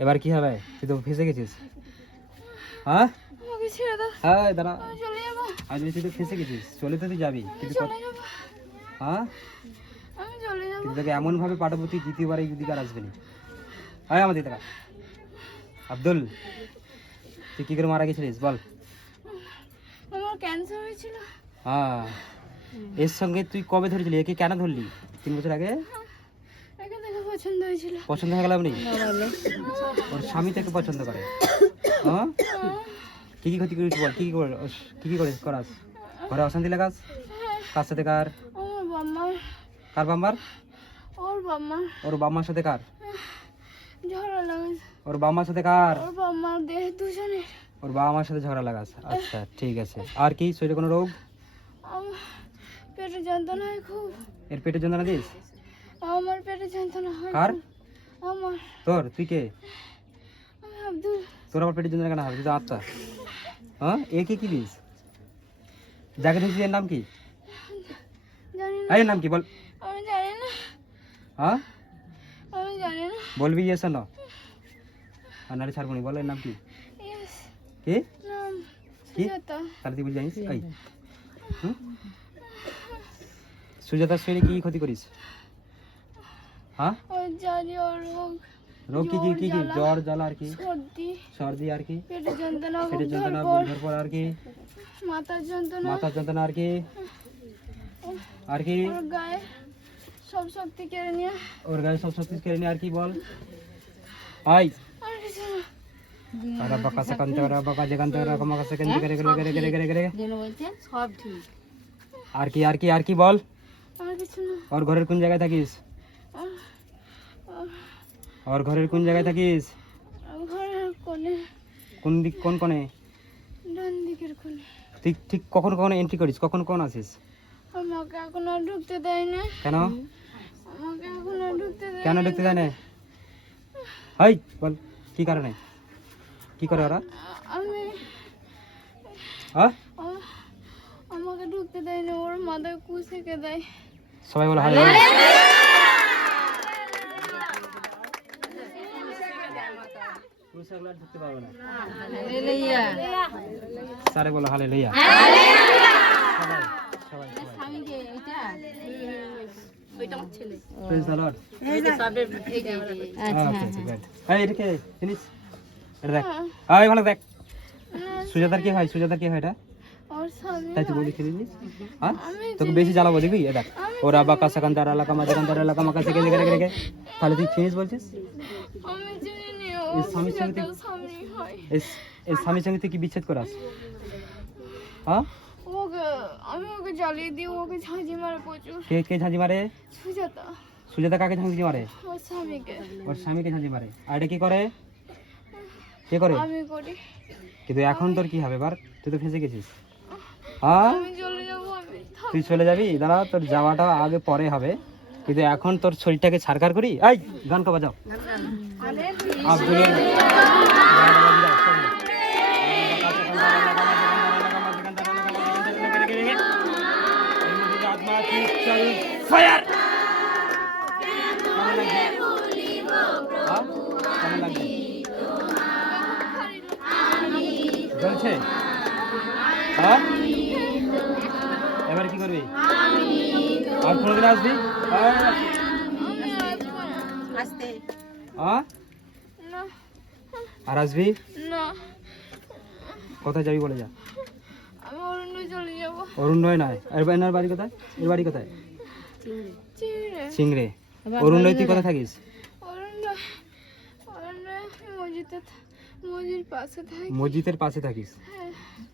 এবার কি হবে তুই তো ফেসে গেছিস হ্যাঁ আমাকে ছেড়ে দাও হ্যাঁ দাঁড়া চলে যাব আজ তুই তো ফেসে গেছিস চলে তো তুই যাবি কিন্তু হ্যাঁ আমি চলে যাব কিন্তু তোকে এমন ভাবে পাঠাবো তুই দ্বিতীয়বার এই দিকে আর আসবি না আয় আমাদের টাকা আব্দুল তুই কি করে মারা গেছিলিস বল আমার ক্যান্সার হয়েছিল হ্যাঁ এর সঙ্গে তুই কবে ধরেছিলি একে কেন ধরলি 3 বছর আগে একে দেখে পছন্দ হয়েছিল পছন্দ হয়ে গেল আপনি ওর স্বামী থেকে পছন্দ করে হ্যাঁ কি ক্ষতি করিস বল কি করাস ঘরে অশান্তি লাগাস কার সাথে কার আমার বাম্মার কার বাম্মার ওর বাম্মার সাথে কার ঝগড়া লাগাস ওর বাম্মার সাথে কার ওর বাম্মার দেহ দুজনের ওর বাবা মার সাথে ঝগড়া লাগাস আচ্ছা ঠিক আছে আর কি শরীরে কোনো রোগ পেটে যন্ত্রণা হয় খুব এর পেটে যন্ত্রণা দিস আমার পেটে যন্ত্রণা হয় কার আমার তোর তুই কে আমি আব্দুল তোর আবার পেটে যন্ত্রণা কেন হবে তুই তো আচ্ছা হ্যাঁ একে কি দিস যাকে দিস এর নাম কি জানি না এর নাম কি বল আমি জানি না হ্যাঁ আমি জানি না বলবি ইয়েস না আর নারে ছাড়বনি বল এর নাম কি ইয়েস কি নাম কি সুজাতা তাহলে তুই বুঝে জানিস এই সুজাতার শরীরে কি ক্ষতি করিস হ্যাঁ ওই জানি ওর রোগ কি জ্বর জ্বালা আর কি সর্দি আর কি পেটে যন্ত্রণা বুকের পর আর কি মাথার যন্ত্রণা আর কি ওর গায়ে সব শক্তি কেড়ে নিয়ে আর কি বল আই আর কিছু না আরে বাকা সেকান্তে ওরা বাকা যেকান্তে ওরা কমা সেকেন্ড করে যেন বলতে সব ঠিক আর কি বল আর কিছু না ওর ঘরের কোন জায়গায় থাকিস ঘরের কোণে কোন কোণে ডান দিকের কোণে ঠিক কখন এন্ট্রি করিস কখন আসিস আর আমাকে এখন আর ঢুকতে দেয় না। কেন আমাকে এখন আর ঢুকতে দেয় কেন ঢুকতে দেয় না? হাই বল, কি কারণে? কি করে ওরা? আমি হ্যাঁ, আমাকে ঢুকতে দেয় না, ওর মাথায় কুচেকে দেয়। সবাই বলো হালেলুয়া। পুরুষগুলো আর ঢুকতে পারবে না। সারে বলো হালেলুয়া। সবাই সবাই প্রেজ দ্য লর্ড। এই এদিকে ফিনিশ। এটা দেখ, এই ভালো দেখ। সুজাতার কি হয়? সুজাতার কি হয় এটা? ওর স্বামী তাই তুই বলি খেলিনি? হ্যাঁ, তোকে বেশি জ্বালাবো দেখবি। এ দেখ, ওরা বাঁকা সাকান্দার এলাকা মাঝাকান্দার এলাকা মাকা থেকে রেখে রেখে তাহলে তুই ফিনিশ বলছিস? আমি জানি না, এই ও স্বামীর সঙ্গে সুজাতার স্বামী হয়। এই স্বামীর সঙ্গে তুই কি বিচ্ছেদ করাস? হ্যাঁ, আমি ওকে জ্বালিয়ে দিই, ওকে ঝাঁঝি মারে প্রচুর। কে কে ঝাঁঝি মারে? সুজাতা সুজাতা কাকে ঝাঁঝি মারে? ওর স্বামীকে। ওর স্বামীকে ঝাঁঝি মারে। আর এটা কি করে? কে করে? আমি করি। কিন্তু এখন তোর কি হবে? এবার তুই তো ফেঁসে গেছিস। হ্যাঁ, আমি চলে যাবো, আমি তুই চলে যাবি? দাঁড়া, তোর যাওয়াটা আগে পরে হবে, কিন্তু এখন তোর শরীরটাকে ছাড়কার করি। এই গান কো বাজাও। আব্দুলের ফায়ার জ্বলছে। হ্যাঁ, এবার কি করবি? আর কোনোদিন আসবি? আমি আসবো না। হ্যাঁ, না আর আসবি? না, কোথায় যাবি বলে যা। আমি অরণ্য চলে যাবো। অরুণয় নয়, এর বাড়ি কোথায়? এর বাড়ি কোথায়? চিংড়ে। সিংড়ে। অরুণয় তুই কোথায় থাকিস? অরণ্য অরণ্য মসজিদের পাশে থাকি। মসজিদের পাশে থাকিস? হ্যাঁ,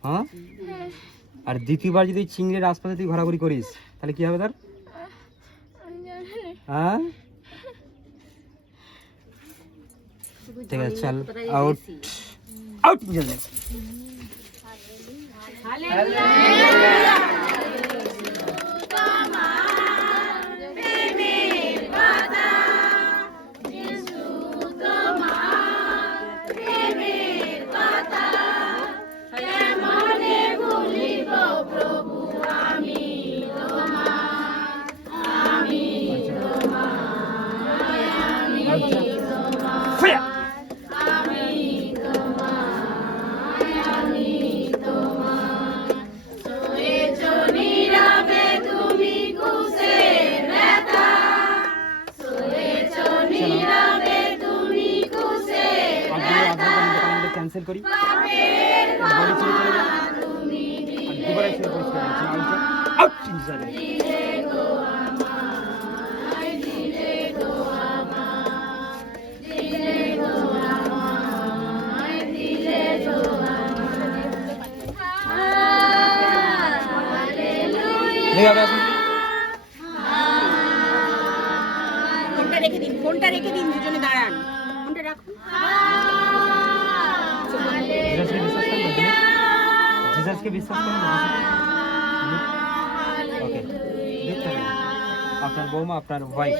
হ্যাঁ, হ্যাঁ, আর দ্বিতীয়বার যদি চিংড়ির আশপাশে তুই ঘোরাঘুরি করিস তাহলে কি হবে তোর? আমি জানি না। হ্যাঁ, ঠিক আছে, চল আউট আউট জলদি। ক্যান্সেল করি, বাড়ি ছেড়ে চলে যা। আর দুবার এসে পরিষ্কার আছে, আউট ইনসাইড। ফোনটা রেখে দিন, দুজনে দাঁড়ান, ফোনটা রাখুন। জিসাসকে বিশ্বাস করেন? ওকে, আপনার বৌমা, আপনার ওয়াইফ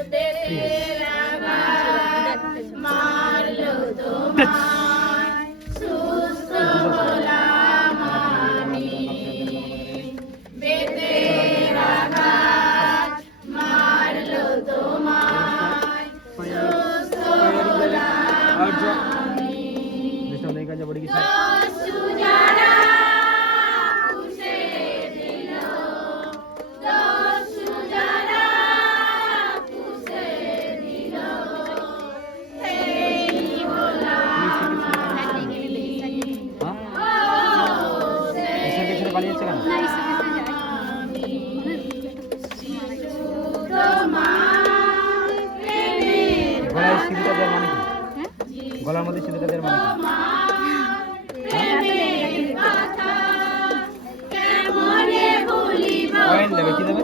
बड़ी की গলার মধ্যে সিঁদুর দেওয়ার মানে কি? দেবে কি দেবে?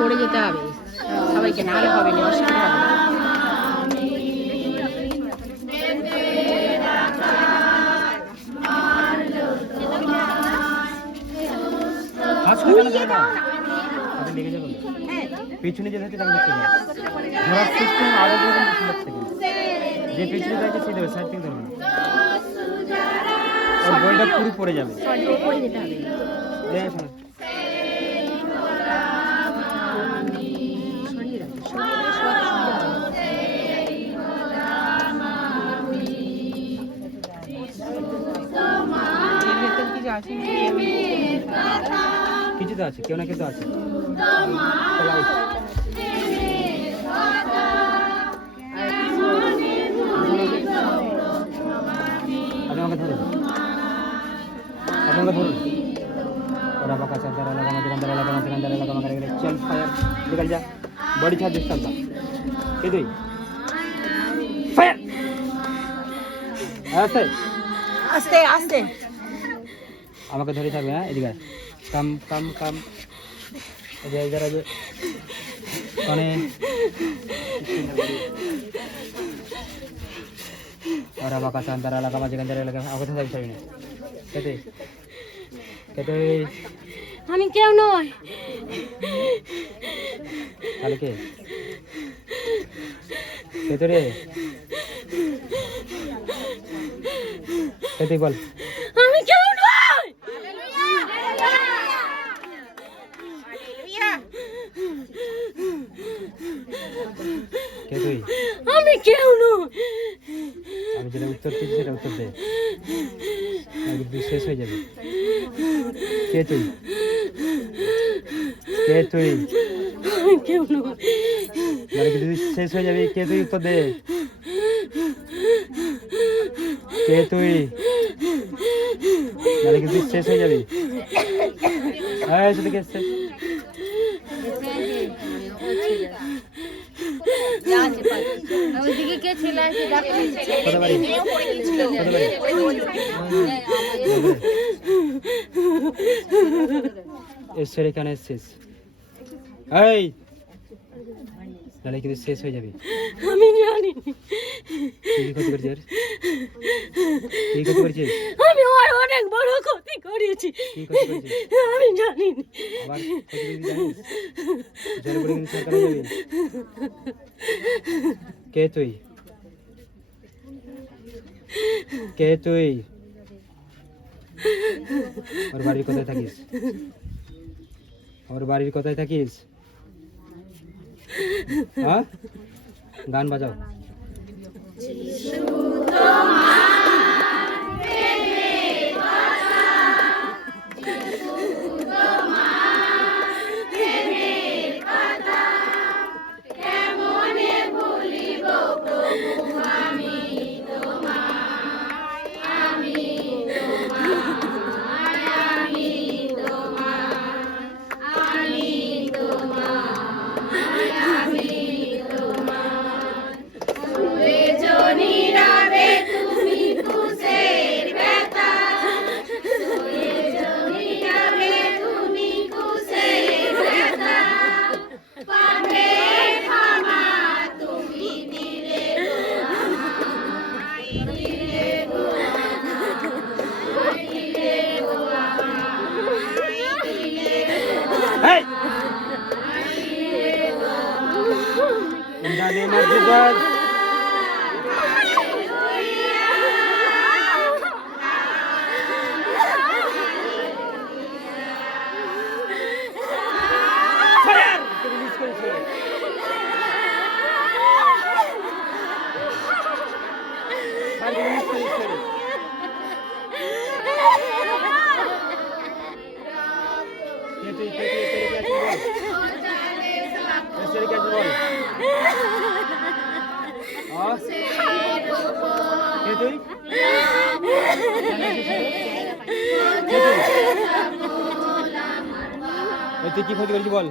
সরে যেতে হবে সবাইকে, নাহলে হবে না, অসুবিধা হবে। পিছনে যে থাকে তাকে দেখতে হবে। ধরার সিস্টেম আরো যখন বেশি লাগছে যে পিছনে যাচ্ছে সেই দেবে, সাইড থেকে ধরবে। ওর বইটা পুরো পড়ে যাবে। পড়ে যেতে হবে। এই শোনো। সরিয়ে রাখো, সরিয়ে রাখো, শোয়াতে সুবিধা হবে। এর ভেতর কিছু আছে নাকি? কিছু তো আছে, কেউ না কেউ তো আছে। চলো আউট। আপনি আমাকে ধরুন, আপনি আমাকে ধরুন। ওরা बाका चादर लगा मत अंदर लगा मत अंदर लगा मत करे चल फायर निकल जा बॉडी छाड़ डिस्टर्ब था ये दे फायर ऐसे আস্তে আস্তে আমাকে ধরে থাকবে। হ্যাঁ এদিকে কাম কাম কাম এদিকে ইধার আজ কোনে ওরা बाका चादर लगा मत अंदर लगा আমাকে ধরে থাকবে না কেতে কেতে আমি কেউ নই। তাহলে কে কেতে রে কেতে বল আমি কেউ নই। কে তুই? আমি কেউ নই। আমি যেটা উত্তর দিচ্ছি সেটা উত্তর দে, তুই শেষ হয়ে যাবে। কে তুই? কে তুই? আমি কেউ নই। মানে কি তুই শেষ হয়ে যাবি? কে তুই? উত্তর দে। কে তুই? মানে কি তুই শেষ হয়ে যাবি? হ্যাঁ সেটা কে শেষ? ওইদিকে কে ছিল? কত বাড়ি? কত বাড়ি? এসে এখানে শেষ। এই নাহলে কিন্তু শেষ হয়ে যাবে। আমি জানি তুই কি ক্ষতি করছিস? কি ক্ষতি করছিস? আমি ওর অনেক বড় ক্ষতি করেছি। কি ক্ষতি করছিস? আমি জানি আবার ক্ষতি করবি জানিস? জল পড়ে কিন্তু সরকার হয়ে যাবে। কে তুই? কে তুই? ওর বাড়ির কোথায় থাকিস? ওর বাড়ির কোথায় থাকিস? হ্যাঁ গান বাজাও। In the name of Jesus. Fire! Release করেছে। Fire release করেছে। কে তুই? কে তুই? বল। কে তুই? তুই কি ক্ষতি করেছিস বল?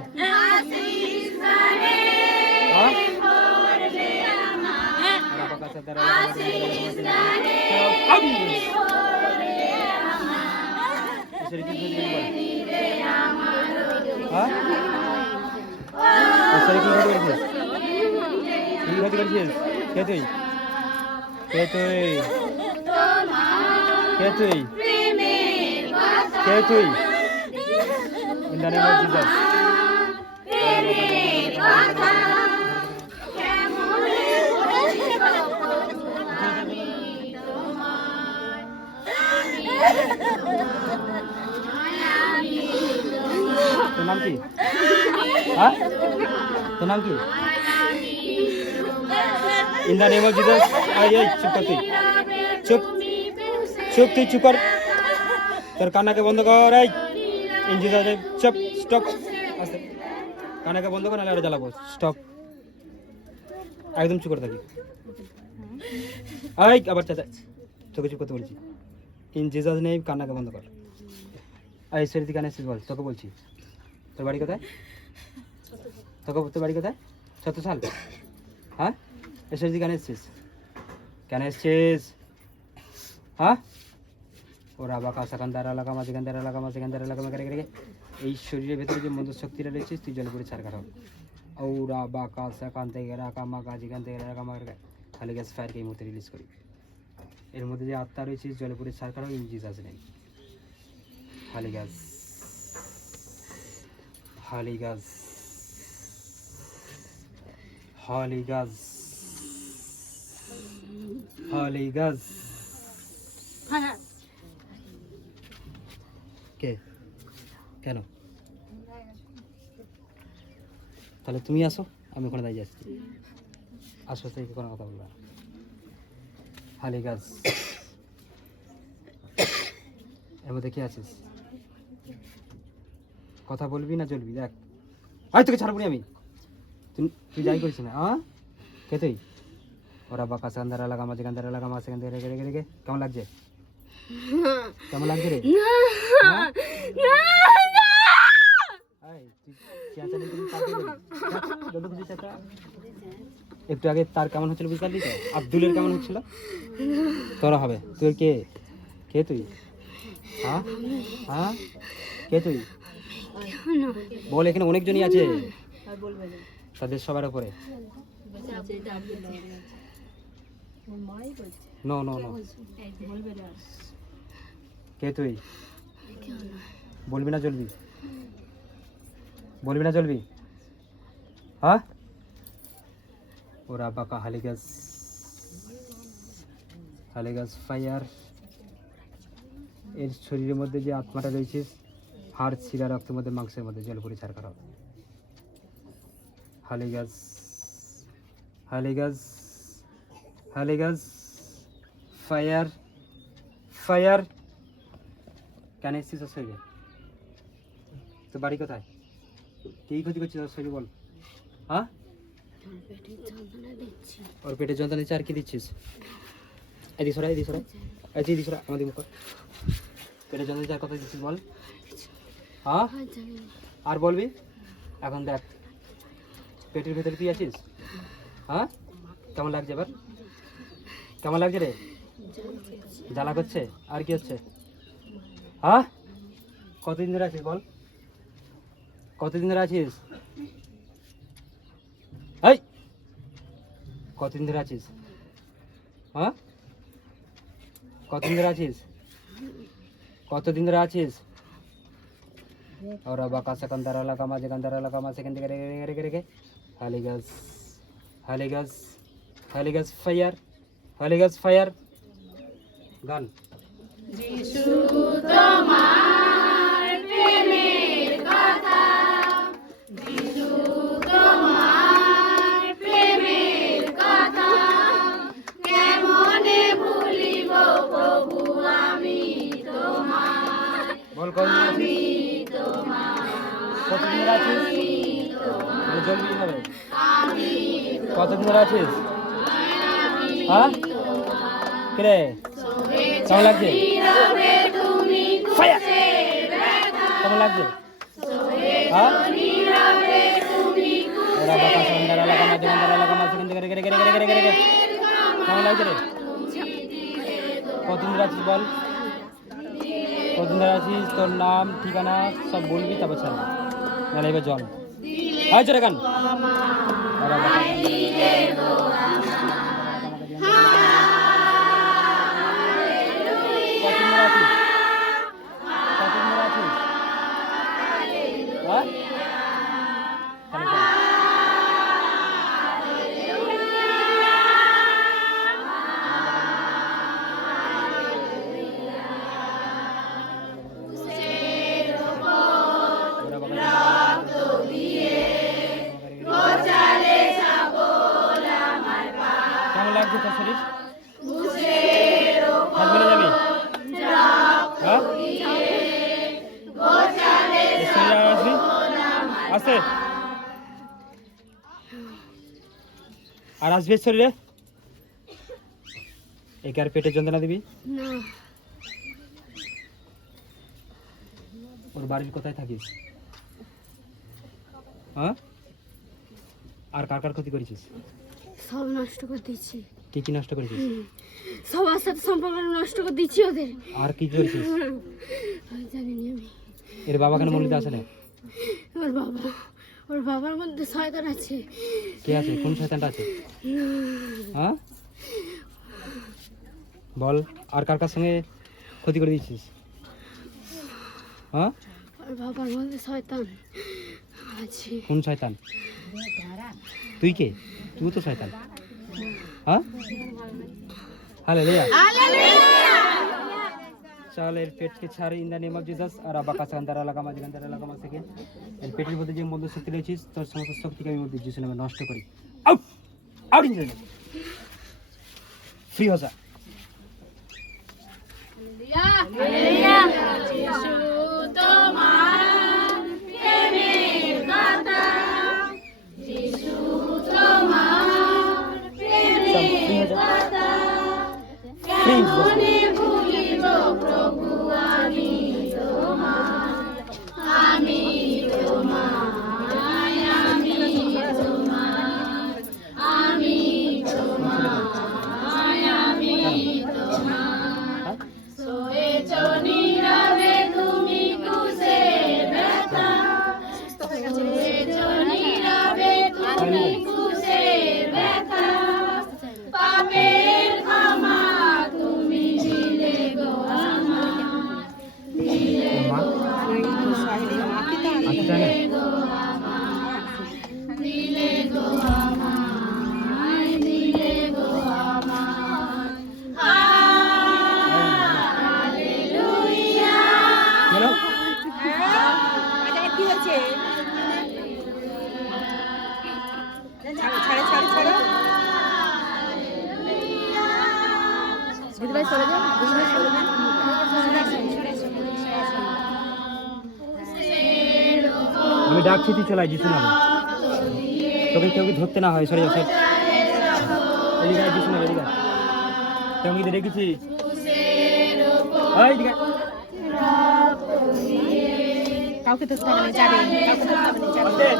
তোরা কি ক্ষতি করেছিস? কি ক্ষতি করেছিস? কে তুই? কে তুই? কে তুই? কে তুই? In the name of Jesus. তোর নাম কি? হ্যাঁ, তোর নাম কি? In the name of Jesus. এই চুপ কর তুই, চুপ চুপ, তুই চুপ কর, তোর কান্নাকে বন্ধ কর। এই ইন জিসাস নেম, চুপ, স্টপ, আস্তে, কান্নাকে বন্ধ কর, নাহলে আরো জ্বালাবো। স্টপ, একদম চুপ করে থাকি। এই আবার চাচা, তোকে চুপ করতে বলছি। ইন জিসাস নেম, কান্নাকে বন্ধ কর। এই সেরিতি কানে বল, তোকে বলছি। তোর বাড়ি কোথায়? তোর বাড়ি কোথায়? 7 সাল? হ্যাঁ, এসেছি কেন এসছিস? কেন এসছিস? হ্যাঁ, ওরা বাঁকা সেখানদার এলাকা মা সেখানদার এলাকা মা সেখানদার এলাকা মা রেখে এই শরীরের ভেতরে যে মন্দ শক্তিটা রয়েছিস, তুই জলে পড়ে ছাড় খারাপ। ওরা বাঁকা সেখান থেকে রাখা মাকা যেখান থেকে রাখা মা খালি গ্যাস ফায়ারকে এই মুহূর্তে রিলিজ করি। এর মধ্যে যে আত্মা রয়েছে জলে পড়ে ছাড় খারাপ, ইন জিসাস নেম। খালি গ্যাস, খালি gas, Holy Ghost, Holy Ghost. কে? কেন? তাহলে তুমি আসো, আমি ওখানে দাঁড়িয়ে যাচ্ছি। আসো, থেকে কোনো কথা বলবো না। Holy Ghost, এর মধ্যে কে আছিস? কথা বলবি না চলবি? দেখ, আয় তোকে ছাড়বো আমি। তুই যাই করিস না। হ্যাঁ, কে তুই? ওরা বাঁকা সেখানদার এলাকা মা সেখানদার এলাকা মা সেখান থেকে রেখে রেখে রেখে কেমন লাগছে? কেমন লাগছে রে? একটু আগে তার কেমন হচ্ছিল বুঝতে পারলি তো? আব্দুলের কেমন হচ্ছিল? তোরা হবে। তুই কে? কে তুই? হ্যাঁ হ্যাঁ, কে তুই? বল, এখানে অনেকজনই আছে, তাদের সবার উপরে। নো নো নো, কে তুই? বলবি না চলবি? বলবি না চলবি? হ্যাঁ, ওরা বাঁকা হালিগাস, হালিগাস ফায়ার। এর শরীরের মধ্যে যে আত্মাটা রয়েছে, হাড় শিরা রক্তের মধ্যে মাংসের মধ্যে জল পরে ছাড় খারাপ। হালিগাস, হালিগাস, হালিগাস ফায়ার, ফায়ার। কেন এসছিস ওর শরীরে? তোর বাড়ি কোথায়? কি ক্ষতি করছিস ওর শরীরে বল? হ্যাঁ, ওর পেটে যন্ত্রণা দিচ্ছে। আর কি দিচ্ছিস? এদিকে সরা, এদিকে সরা, এদিকে সরা, আমাদের মুখ। পেটে যন্ত্রণা দিচ্ছে, আর কথা দিচ্ছিস বল? হ্যাঁ, আর বলবি? এখন দেখ, পেটের ভেতরে তুই আছিস। হ্যাঁ, কেমন লাগছে এবার? কেমন লাগছে রে? জ্বালা করছে? আর কি হচ্ছে? হ্যাঁ, কতদিন ধরে আছিস বল? কতদিন ধরে আছিস? এই, কতদিন ধরে আছিস? হ্যাঁ, কতদিন ধরে আছিস? কতদিন ধরে আছিস? ওরা বাঁকা সেখানদার এলাকা মা যেখানদার এলাকা মা সেখান থেকে রেখে রেখে রেখে হালিগাস, হালিগাস, হালিগাস ফায়ার, হালিগাস ফায়ার। গান। যিশু তোমার প্রেমের কথা, যিশু তোমার প্রেমের কথা কেমনে ভুলিব প্রভু আমি তোমার, বল, আমি তোমার, কতদিন ধরে আছিস? জলদি হবে। কতদিন ধরে আছিস? হ্যাঁ, কিরে কেমন লাগছে? কেমন লাগছে? হ্যাঁ, ওরা বাঁকা সেখানদার এলাকা মা যেখানদার এলাকা মা সেখান থেকে রেখে রেখে রেখে রেখে রেখে কেমন লাগছে রে? কতদিন ধরে আছিস বল? কতদিন ধরে আছিস? তোর নাম ঠিকানা সব বলবি, তারপর ছাড়বি, নাহলে এবার জল। হয় জোরে গান কেমন লাগছে তোর শরীর? হাত মেলে যাবি? হ্যাঁ? শরীরে আর আসবি? আছে? আর আসবি এর শরীরে? একে আর পেটে যন্ত্রণা দিবি? ওর বাড়ির কোথায় থাকিস? হ্যাঁ? আর কার কার ক্ষতি করেছিস? সব নষ্ট করে দিচ্ছি। কি কি নষ্ট করেছিস? সবার সাথে সম্পর্ক নষ্ট করে দিচ্ছি ওদের। আর কি করেছিস? আমি জানি না আমি। এর বাবা কেন মন্দিরে আসে না? ওর বাবার মধ্যে শয়তান আছে। কে আছে? কোন শয়তানটা আছে? হ্যাঁ বল, আর কার কার সঙ্গে ক্ষতি করে দিচ্ছিস? হ্যাঁ ওর বাবার মধ্যে শয়তান আছে। কোন শয়তান? তুই কে? তুই তো শয়তান। হ্যাঁ হালেলুয়া। চল এর পেটকে ছাড় in the name of Jesus. আর আবা কাসান্দারা লাগামা জিগান্দারা লাগামা থেকে এর পেটের মধ্যে যে মন্দ শক্তি রয়েছিস তোর সমস্ত শক্তিকে আমি মধ্যে যিশু নামে নষ্ট করি। Out out in the name. Free হো যা। হালেলুয়া। যিশু তোমার প্রেমের কথা, যিশু তোমার প্রেমের কথা, কেমনে ভুলিব প্রভু আমি তোমার, আমি তোমার, আমি তোমার, আমি তোমার, আমি তোমার। সয়েছ নীরবে তুমি ক্রুশের ব্যথা, সয়েছ নীরবে তুমি ক্রুশের ব্যথা, পাপের ক্ষমা তুমি দিলে গো আমার, দিলে গো আমার, দিলে গো আমার, দিলে গো আমার, দিলে গো আমার। হালেলুয়া। হ্যালো কি হচ্ছে? ছাড়ে ছাড়ে ছাড়ে। দিদিভাই সরে যান, দিদিভাই সরে যান। আমি ডাকছি তুই চলে আয় যিশু নামে। তোকে কেউ কি ধরতে না হয় সরে যা। এদিকে আয় যিশু নামে, এদিকে আয়। কেমন কি রেখেছি? এদিকে আয়। কাউকে ধরতে হবে না, যাবেন। কাউকে ধরতে হবে না, যাবেন।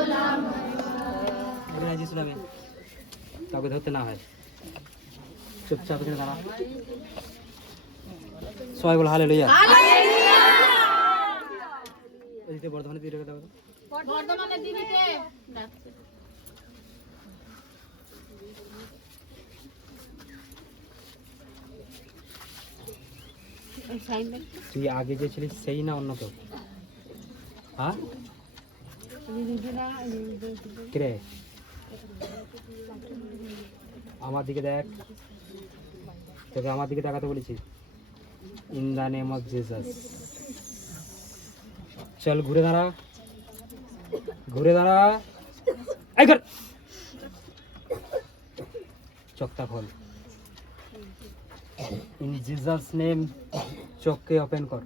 এদিকে আয় যিশু নামে। কাউকে ধরতে না হয়। চুপচাপ এখানে দাঁড়া। সবাই বল হালেলুয়া। এদিকে বর্ধমানে দিয়ে রেখে দাও। বর্ধমানের দিদিতে ডাকছে। তুই আগে যে ছিলিস সেই না অন্য কেউ? হ্যাঁ কে? আমার দিকে দেখ, তোকে আমার দিকে তাকাতে বলেছি। In the name of Jesus. চল ঘুরে দাঁড়া, ঘুরে দাঁড়া। এই কর, চোখটা খোল। ইন জিসাস নেম চোখকে ওপেন কর,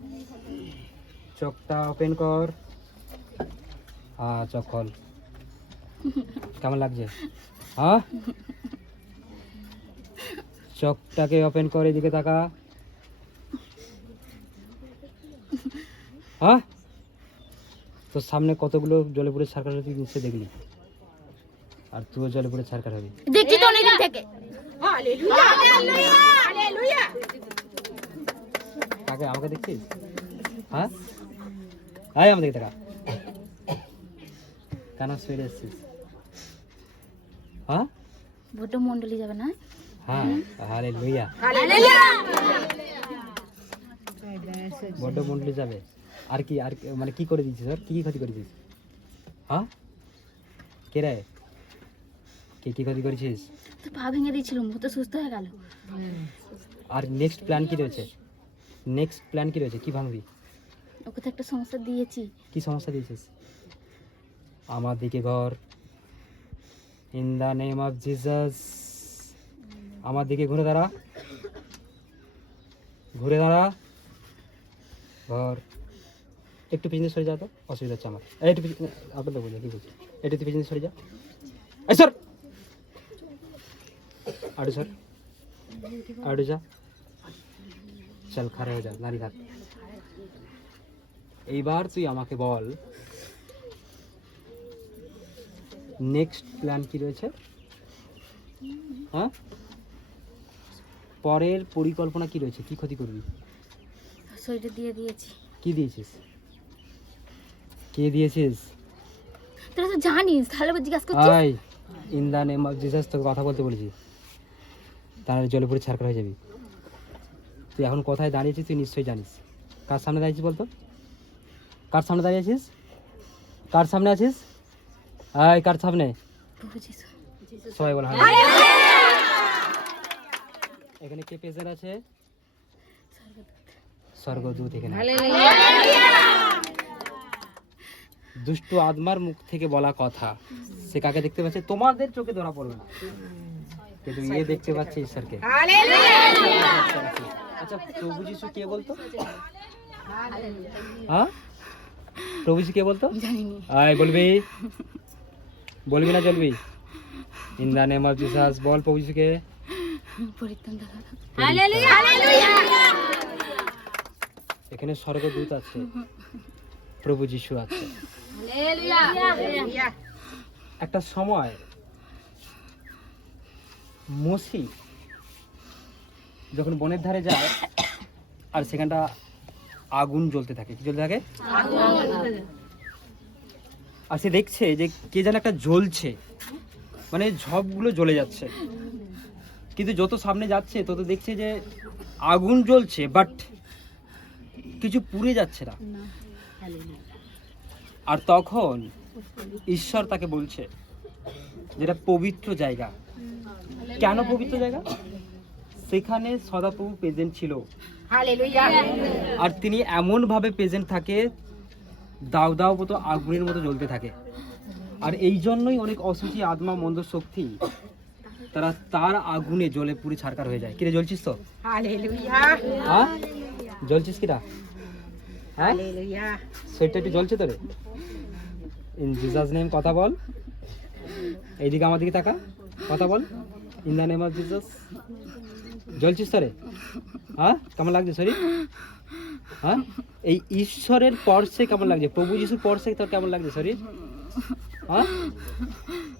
চোখটা ওপেন কর। হ্যাঁ চোখ খোল। কেমন লাগছে? হ্যাঁ চোখটাকে ওপেন করে এদিকে তাকা। হ্যাঁ তোর সামনে কতগুলো জলে পুরে ছারকার তুই নিশ্চয় দেখলি, আর তুইও জলে পুরে ছারকার হবি। দেখছি তো অনেকদিন থেকে। Hallelujah, hallelujah, hallelujah. কাকে? আমাকে দেখছিস? হ্যাঁ আয় আমাদের দেখা। কেন শুয়ে এসেছিস? হ্যাঁ বড্ড মন্ডলী যাবে না? হ্যাঁ, হালেলুয়া। বড্ড মন্ডলী যাবে। আর কি মানে কি করে দিয়েছিস? আর কি ক্ষতি করেছিস? হ্যাঁ, কে রে? কি ক্ষতি করেছিস? তো পা ভেঙে দিয়েছিলাম, ও তো সুস্থ হয়ে গেল। আর নেক্সট প্ল্যান কি রয়েছে? কি ভাঙবি? ওকে তো একটা সমস্যা দিয়েছি। কি সমস্যা দিয়েছিস? আমার দিকে ঘর, in the name of Jesus. আমার দিকে ঘুরে দাঁড়া, ঘর। একটু পিছনে সরে যা, তো অসুবিধা হচ্ছে আমার। একটু আপনাদের বলছি, কি বলছি, একটু তুই পিছনে সরে যা। এই স্যার, আড়ু যা, চল খাড়া হয়ে যা, নারী ঘাট। এইবার তুই আমাকে বল নেক্সট প্ল্যান কি রয়েছে? হ্যাঁ, পরের পরিকল্পনা কি রয়েছে? কি ক্ষতি করবি? শরীরে দিয়ে দিয়েছি। কি দিয়েছিস? কে দিয়েছিস? তোরা তো জানিস, তাহলে জিজ্ঞাসা করছিস। I in the name of Jesus তোকে কথা বলতে বলেছি, তাহলে জলে পড়ে ছাড়খার হয়ে যাবি। তুই এখন কোথায় দাঁড়িয়েছিস তুই নিশ্চয়ই জানিস। কার সামনে দাঁড়িয়েছিস বলতো? কার সামনে দাঁড়িয়েছিস? কার সামনে আছিস? আয়, কার সামনে? প্রভু যিশু। সবাই বল এখানে কে প্রেজেন্ট আছে? স্বর্গদূত এখানে। দুষ্ট আত্মার মুখ থেকে বলা কথা, সে কাকে দেখতে পাচ্ছে? তোমাদের চোখে ধরা পড়বে না, কিন্তু ইয়ে দেখতে পাচ্ছে ঈশ্বরকে। আচ্ছা, প্রভু যিশু কে বলতো? হ্যাঁ, প্রভু যিশু কে বলতো? জানিনি। আয়, বলবি না চলবি? In the name of Jesus বল প্রভু যিশুকে। পরিত্রাণ দাও। এখানে স্বর্গদূত আছে, প্রভু যিশু আছে। একটা সময় মোসি যখন বনের ধারে যায়, আর সেখানটা আগুন জ্বলতে থাকে। কি জ্বলতে থাকে? আর সে দেখছে যে কে যেন একটা জ্বলছে, মানে ঝপগুলো জ্বলে যাচ্ছে। কিন্তু যত সামনে যাচ্ছে তত দেখছে যে আগুন জ্বলছে, বাট কিছু পুড়ে যাচ্ছে না। আর তখন ঈশ্বর তাকে বলছে যেটা পবিত্র জায়গা। কেন পবিত্র জায়গা? সেখানে সদাপ্রভু প্রেজেন্ট ছিল। আর তিনি এমন ভাবে প্রেজেন্ট থাকে, দাও দাও মতো আগুনের মতো জ্বলতে থাকে। আর এই জন্যই অনেক অসুচি আত্মা, মন্দ শক্তি তারা তার আগুনে জ্বলে পুড়ে ছারকার হয়ে যায়। কিরে, জ্বলছিস তো? হ্যাঁ, জ্বলছিস কিরা? হ্যাঁ, সেটা একটু জ্বলছে তোরে? ইন জিসাস নেম কথা বল। এইদিকে আমার দিকে তাকা, কথা বল। In the name of Jesus. জ্বলছিস তোরে? হ্যাঁ, কেমন লাগছে শরীর? হ্যাঁ, এই ঈশ্বরের স্পর্শে কেমন লাগছে? প্রভু যিশুর স্পর্শে তোর কেমন লাগছে শরীর? হ্যাঁ,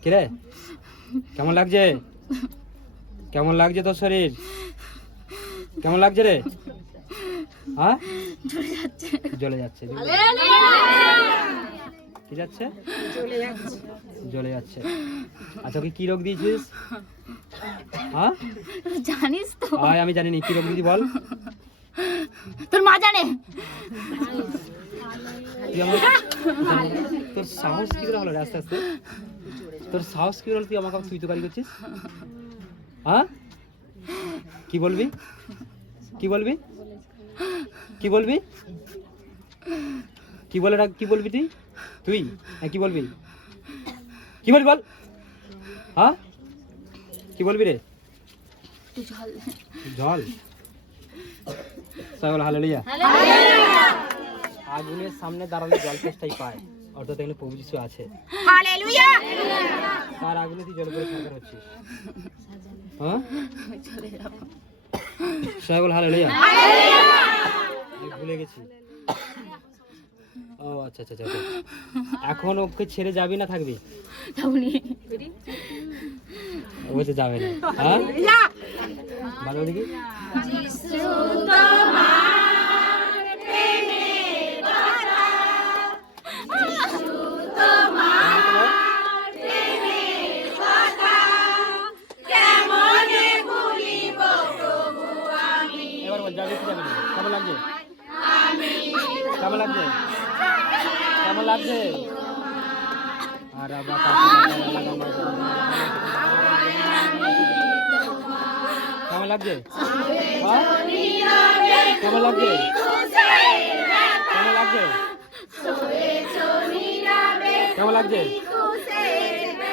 কিরে কেমন লাগছে? কেমন লাগছে তোর শরীর? কেমন লাগছে রে? হ্যাঁ, জ্বলে যাচ্ছে। কি যাচ্ছে? জ্বলে যাচ্ছে। আচ্ছা, ওকে কি রোগ দিয়েছিস? হ্যাঁ, জানিস তো? আমি জানিনি। কি রোগ দিয়েছি বল? তোর মা জানে। তোর সাহস কি করে হলো রে? আস্তে আস্তে তোর সাহস কি হলো? তুই আমাকে তুই তো গাড়ি করছিস? হ্যাঁ, কি বলবি? কি বলবি? কি বলবি? কি বলে কি বলবি তুই? তুই হ্যাঁ, কি বলবি? কি বলবি বল? হ্যাঁ, কি বলবি রে? জল। সবাই বল হালেলুয়া। আগুনের সামনে দাঁড়ালে জল তেষ্টাই পায়, অর্থাৎ এখানে প্রভু যিশু আছে। হালেলুয়া। তার আগুনে তুই জল করে ছাড়খার হচ্ছিস। হ্যাঁ, সবাই বল হালেলুয়া। ভুলে গেছি। ও আচ্ছা আচ্ছা আচ্ছা। এখন ওকে ছেড়ে যাবি না থাকবি? যাবনি। ও বলছে যাবে না। হ্যাঁ, ভালো দেখি। যিশু তোমার প্রেমে কথা, যিশু তোমার কেমন লাগছে? কেমন লাগছে? আর আবার কেমন লাগছে? হ্যাঁ? কেমন লাগছে? কেমন লাগছে? কেমন লাগছে?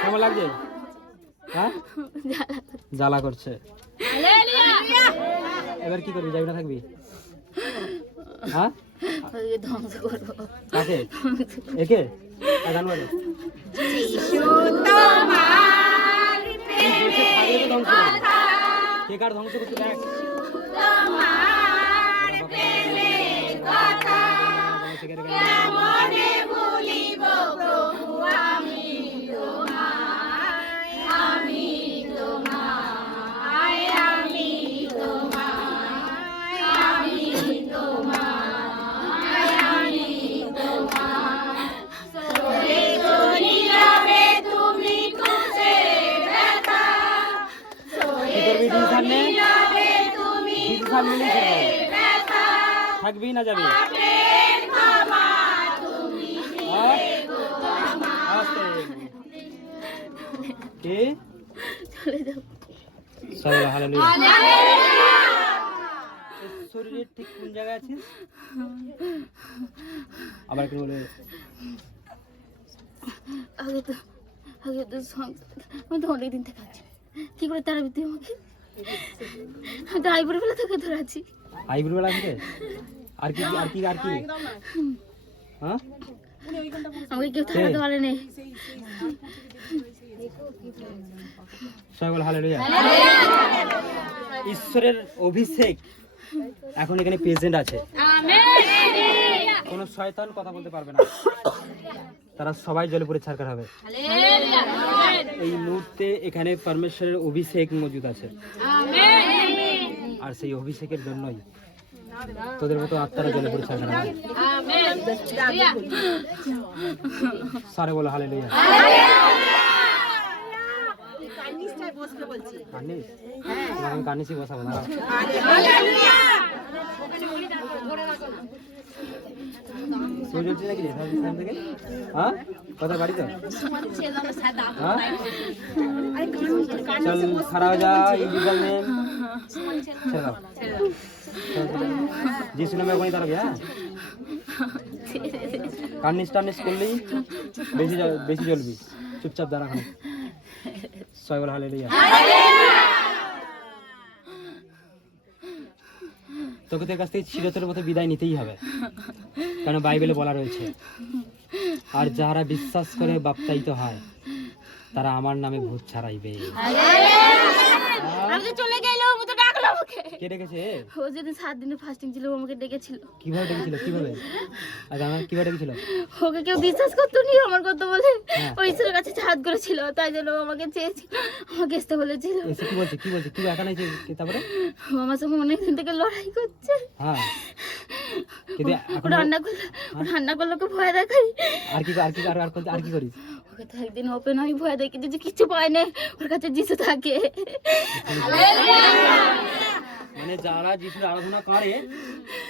কেমন লাগছে? হ্যাঁ, জ্বালা করছে। এবার কি করবি? যাবি না থাকবি? হ্যাঁ, ধ্বংস করবো। কাকে? একে? গান বলো। কে কার ধ্বংস করতে দেখ? থাকবি না যাবি? কে? শরীরের ঠিক কোন জায়গায় আছিস? আবার কি বলে? আগে তো আমি তো অনেকদিন থেকে আছি। কি করে তারা তুই আমাকে? আমি তো আইবুড়ো বেলা থেকে ধরে আছি। আইবুড়ো বেলা থেকে? আর কি আর কি আর কি? হ্যাঁ, আমাকে কেউ থামাতে পারে না। সবাই বল হালেলুয়া। ঈশ্বরের অভিষেক এখন এখানে প্রেজেন্ট আছে। কোনো শয়তান কথা বলতে পারবে না। তারা সবাই জলে পড়ে ছারখার হবে। এই মুহূর্তে এখানে পরমেশ্বরের অভিষেক মজুদ আছে। আর সেই অভিষেকের জন্যই তোদের মতো আত্মারা জলে পড়ে ছারখার হবে। সারে বলো হালেলুয়া। কানিস? আমি কানিসই বসাবো না। চলছে নাকি থেকে? হ্যাঁ, কোথায় বাড়ি তো? হ্যাঁ, চল খারাপ হয়ে যা। ইলিগাল নেম যিশু নামে ওখানে দাঁড়াবি। হ্যাঁ, কানিস টানিস করলি বেশি জ্বলবি। চুপচাপ দাঁড়া। সবাই বল হালেলুয়া। তোকে তোর কাছ থেকে চিরতরের মতো বিদায় নিতেই হবে, কারণ বাইবেলে বলা রয়েছে, আর যারা বিশ্বাস করে বাপ্তায়িত হয় তারা আমার নামে ভূত ছাড়াইবে। আমি তো চলে গেল, ও তো ডাকলো আমাকে। কে ডেকেছে? ও যেদিন 7 দিনের ফাস্টিং ছিল ও আমাকে ডেকেছিল। কিভাবে ডেকেছিল? কিভাবে? আচ্ছা, আমার কিভাবে ডেকেছিল? ওকে কেউ বিশ্বাস করতো নি আমার কথা বলে। ওই ঈশ্বরের কাছে হাত করেছিল, তাই জন্য ও আমাকে চেয়েছিল, আমাকে আসতে বলেছিল। এসে কি বলছে? কি বলছে? কি একা নাই? তারপরে ও আমার সঙ্গে অনেকদিন থেকে লড়াই করছে। হ্যাঁ, কিন্তু এখন রান্না করলে ওকে ভয় দেখাই। আর কি আর কি আর কি করিস? ওকে তো একদিন ওপেন আমি ভয় দেখি যে কিছু পায় না, ওর কাছে যিশু থাকে। মানে যারা যিশুর আরাধনা করে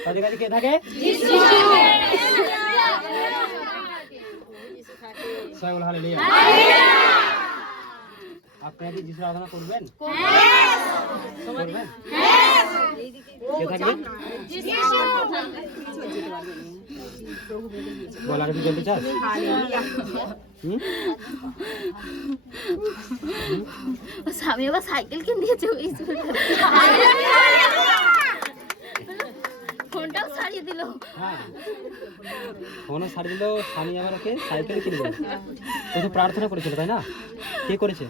তাদের কাছে কে থাকে? যিশু। সবাই বল হালেলুয়া। আপনারা কি যিশুর আরাধনা করবেন? করবেন? কে থাকবে? বল, আর কি বলতে চাস? স্বামী আবার সাইকেল কিনে দিয়েছে। ফোনটাও ছাড়িয়ে দিল। হ্যাঁ, ফোনও ছাড়িয়ে দিল। স্বামী আবার ওকে সাইকেল কিনে দিল। ও তো প্রার্থনা করেছিল, তাই না? কে করেছে?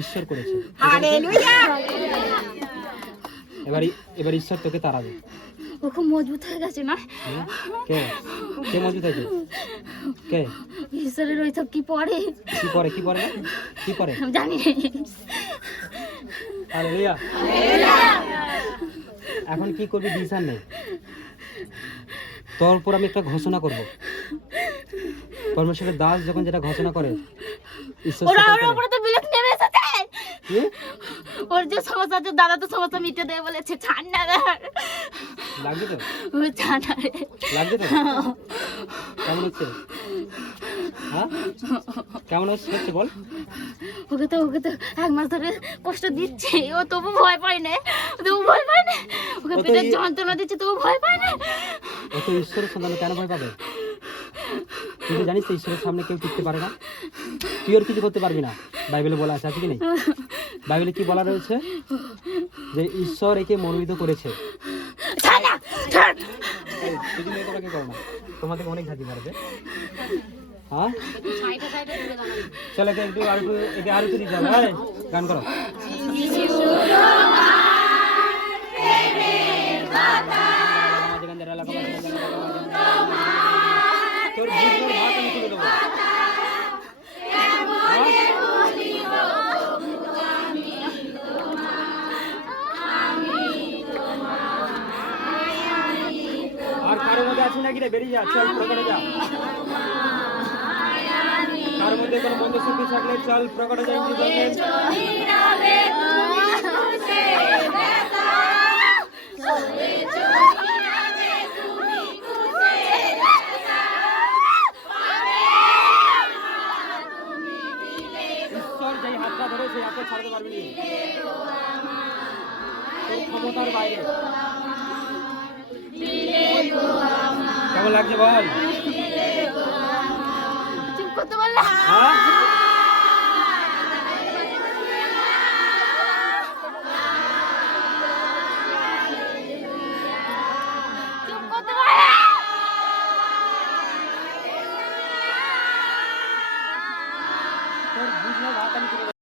ঈশ্বর করেছে। এবার ঈশ্বর তোকে তাড়াবে। ও খুব মজবুত হয়ে গেছে না? কে কে মজবুত হয়েছে? কে? ঈশ্বরের ওই সব কি পড়ে? কি পড়ে? কি পড়ে? কি পড়ে? জানি না। হালেলুয়া। এখন কি করবি? ডিসিশন নেই। তোর উপর আমি একটা ঘোষণা করব। পরমেশ্বরের দাস যখন যেটা ঘোষণা করে, ঈশ্বর ওর উপরে তো বিলেত নেমে এসেছে। কি? ওর যে সমস্যা আছে, দাদা তো সমস্যা মিটে দেবে বলেছে। ছাড় না। লাগছে তো? জানা রে লাগছে তো? কেমন হচ্ছে? হ্যাঁ কেমন হচ্ছে বল? ওকে তো 1 মাস ধরে কষ্ট দিচ্ছে, ও তবু ভয় পায় না, তবু ভয় পায় না, ওকে ও তো পেটের যন্ত্রণা দিচ্ছে তবু ভয় পায় না। ও তো ঈশ্বরের সন্তান, কেন ভয় পাবে? তুই তো জানিস তো ঈশ্বরের সামনে কেউ টিকতে পারে না, তুই আর কিছু করতে পারবি না। বাইবেলে বলা আছে কি নেই? বাইবেলে কি বলা রয়েছে? যে ঈশ্বর একে মনোনীত করেছে। ছাড় না, ছাড়। এই, যদি মেয়ে তোমাকে করো না, তোমাদের অনেক ঝাঁকি মারবে। হ্যাঁ চলো একটু আর একটু দিতে হবে। এই, গান করো। তোর বুঝবার ভাত আমি তুলে দেবো। আর কারোর মধ্যে আছি নাকি রে? বেরিয়ে যা, চল প্রকটে যা। কার মধ্যে কোনো মন্দ শক্তি থাকলে চল প্রকটে যা। ঈশ্বর যেই হাতটা ধরে সেই হাতটা ছাড়তে পারবি না, তোর ক্ষমতার বাইরে। কেমন লাগছে বল? চুপ করতে বললা? হ্যাঁ চুপ করতে বললা? তোর বুঝলে ভাত আমি তুলে দেবো।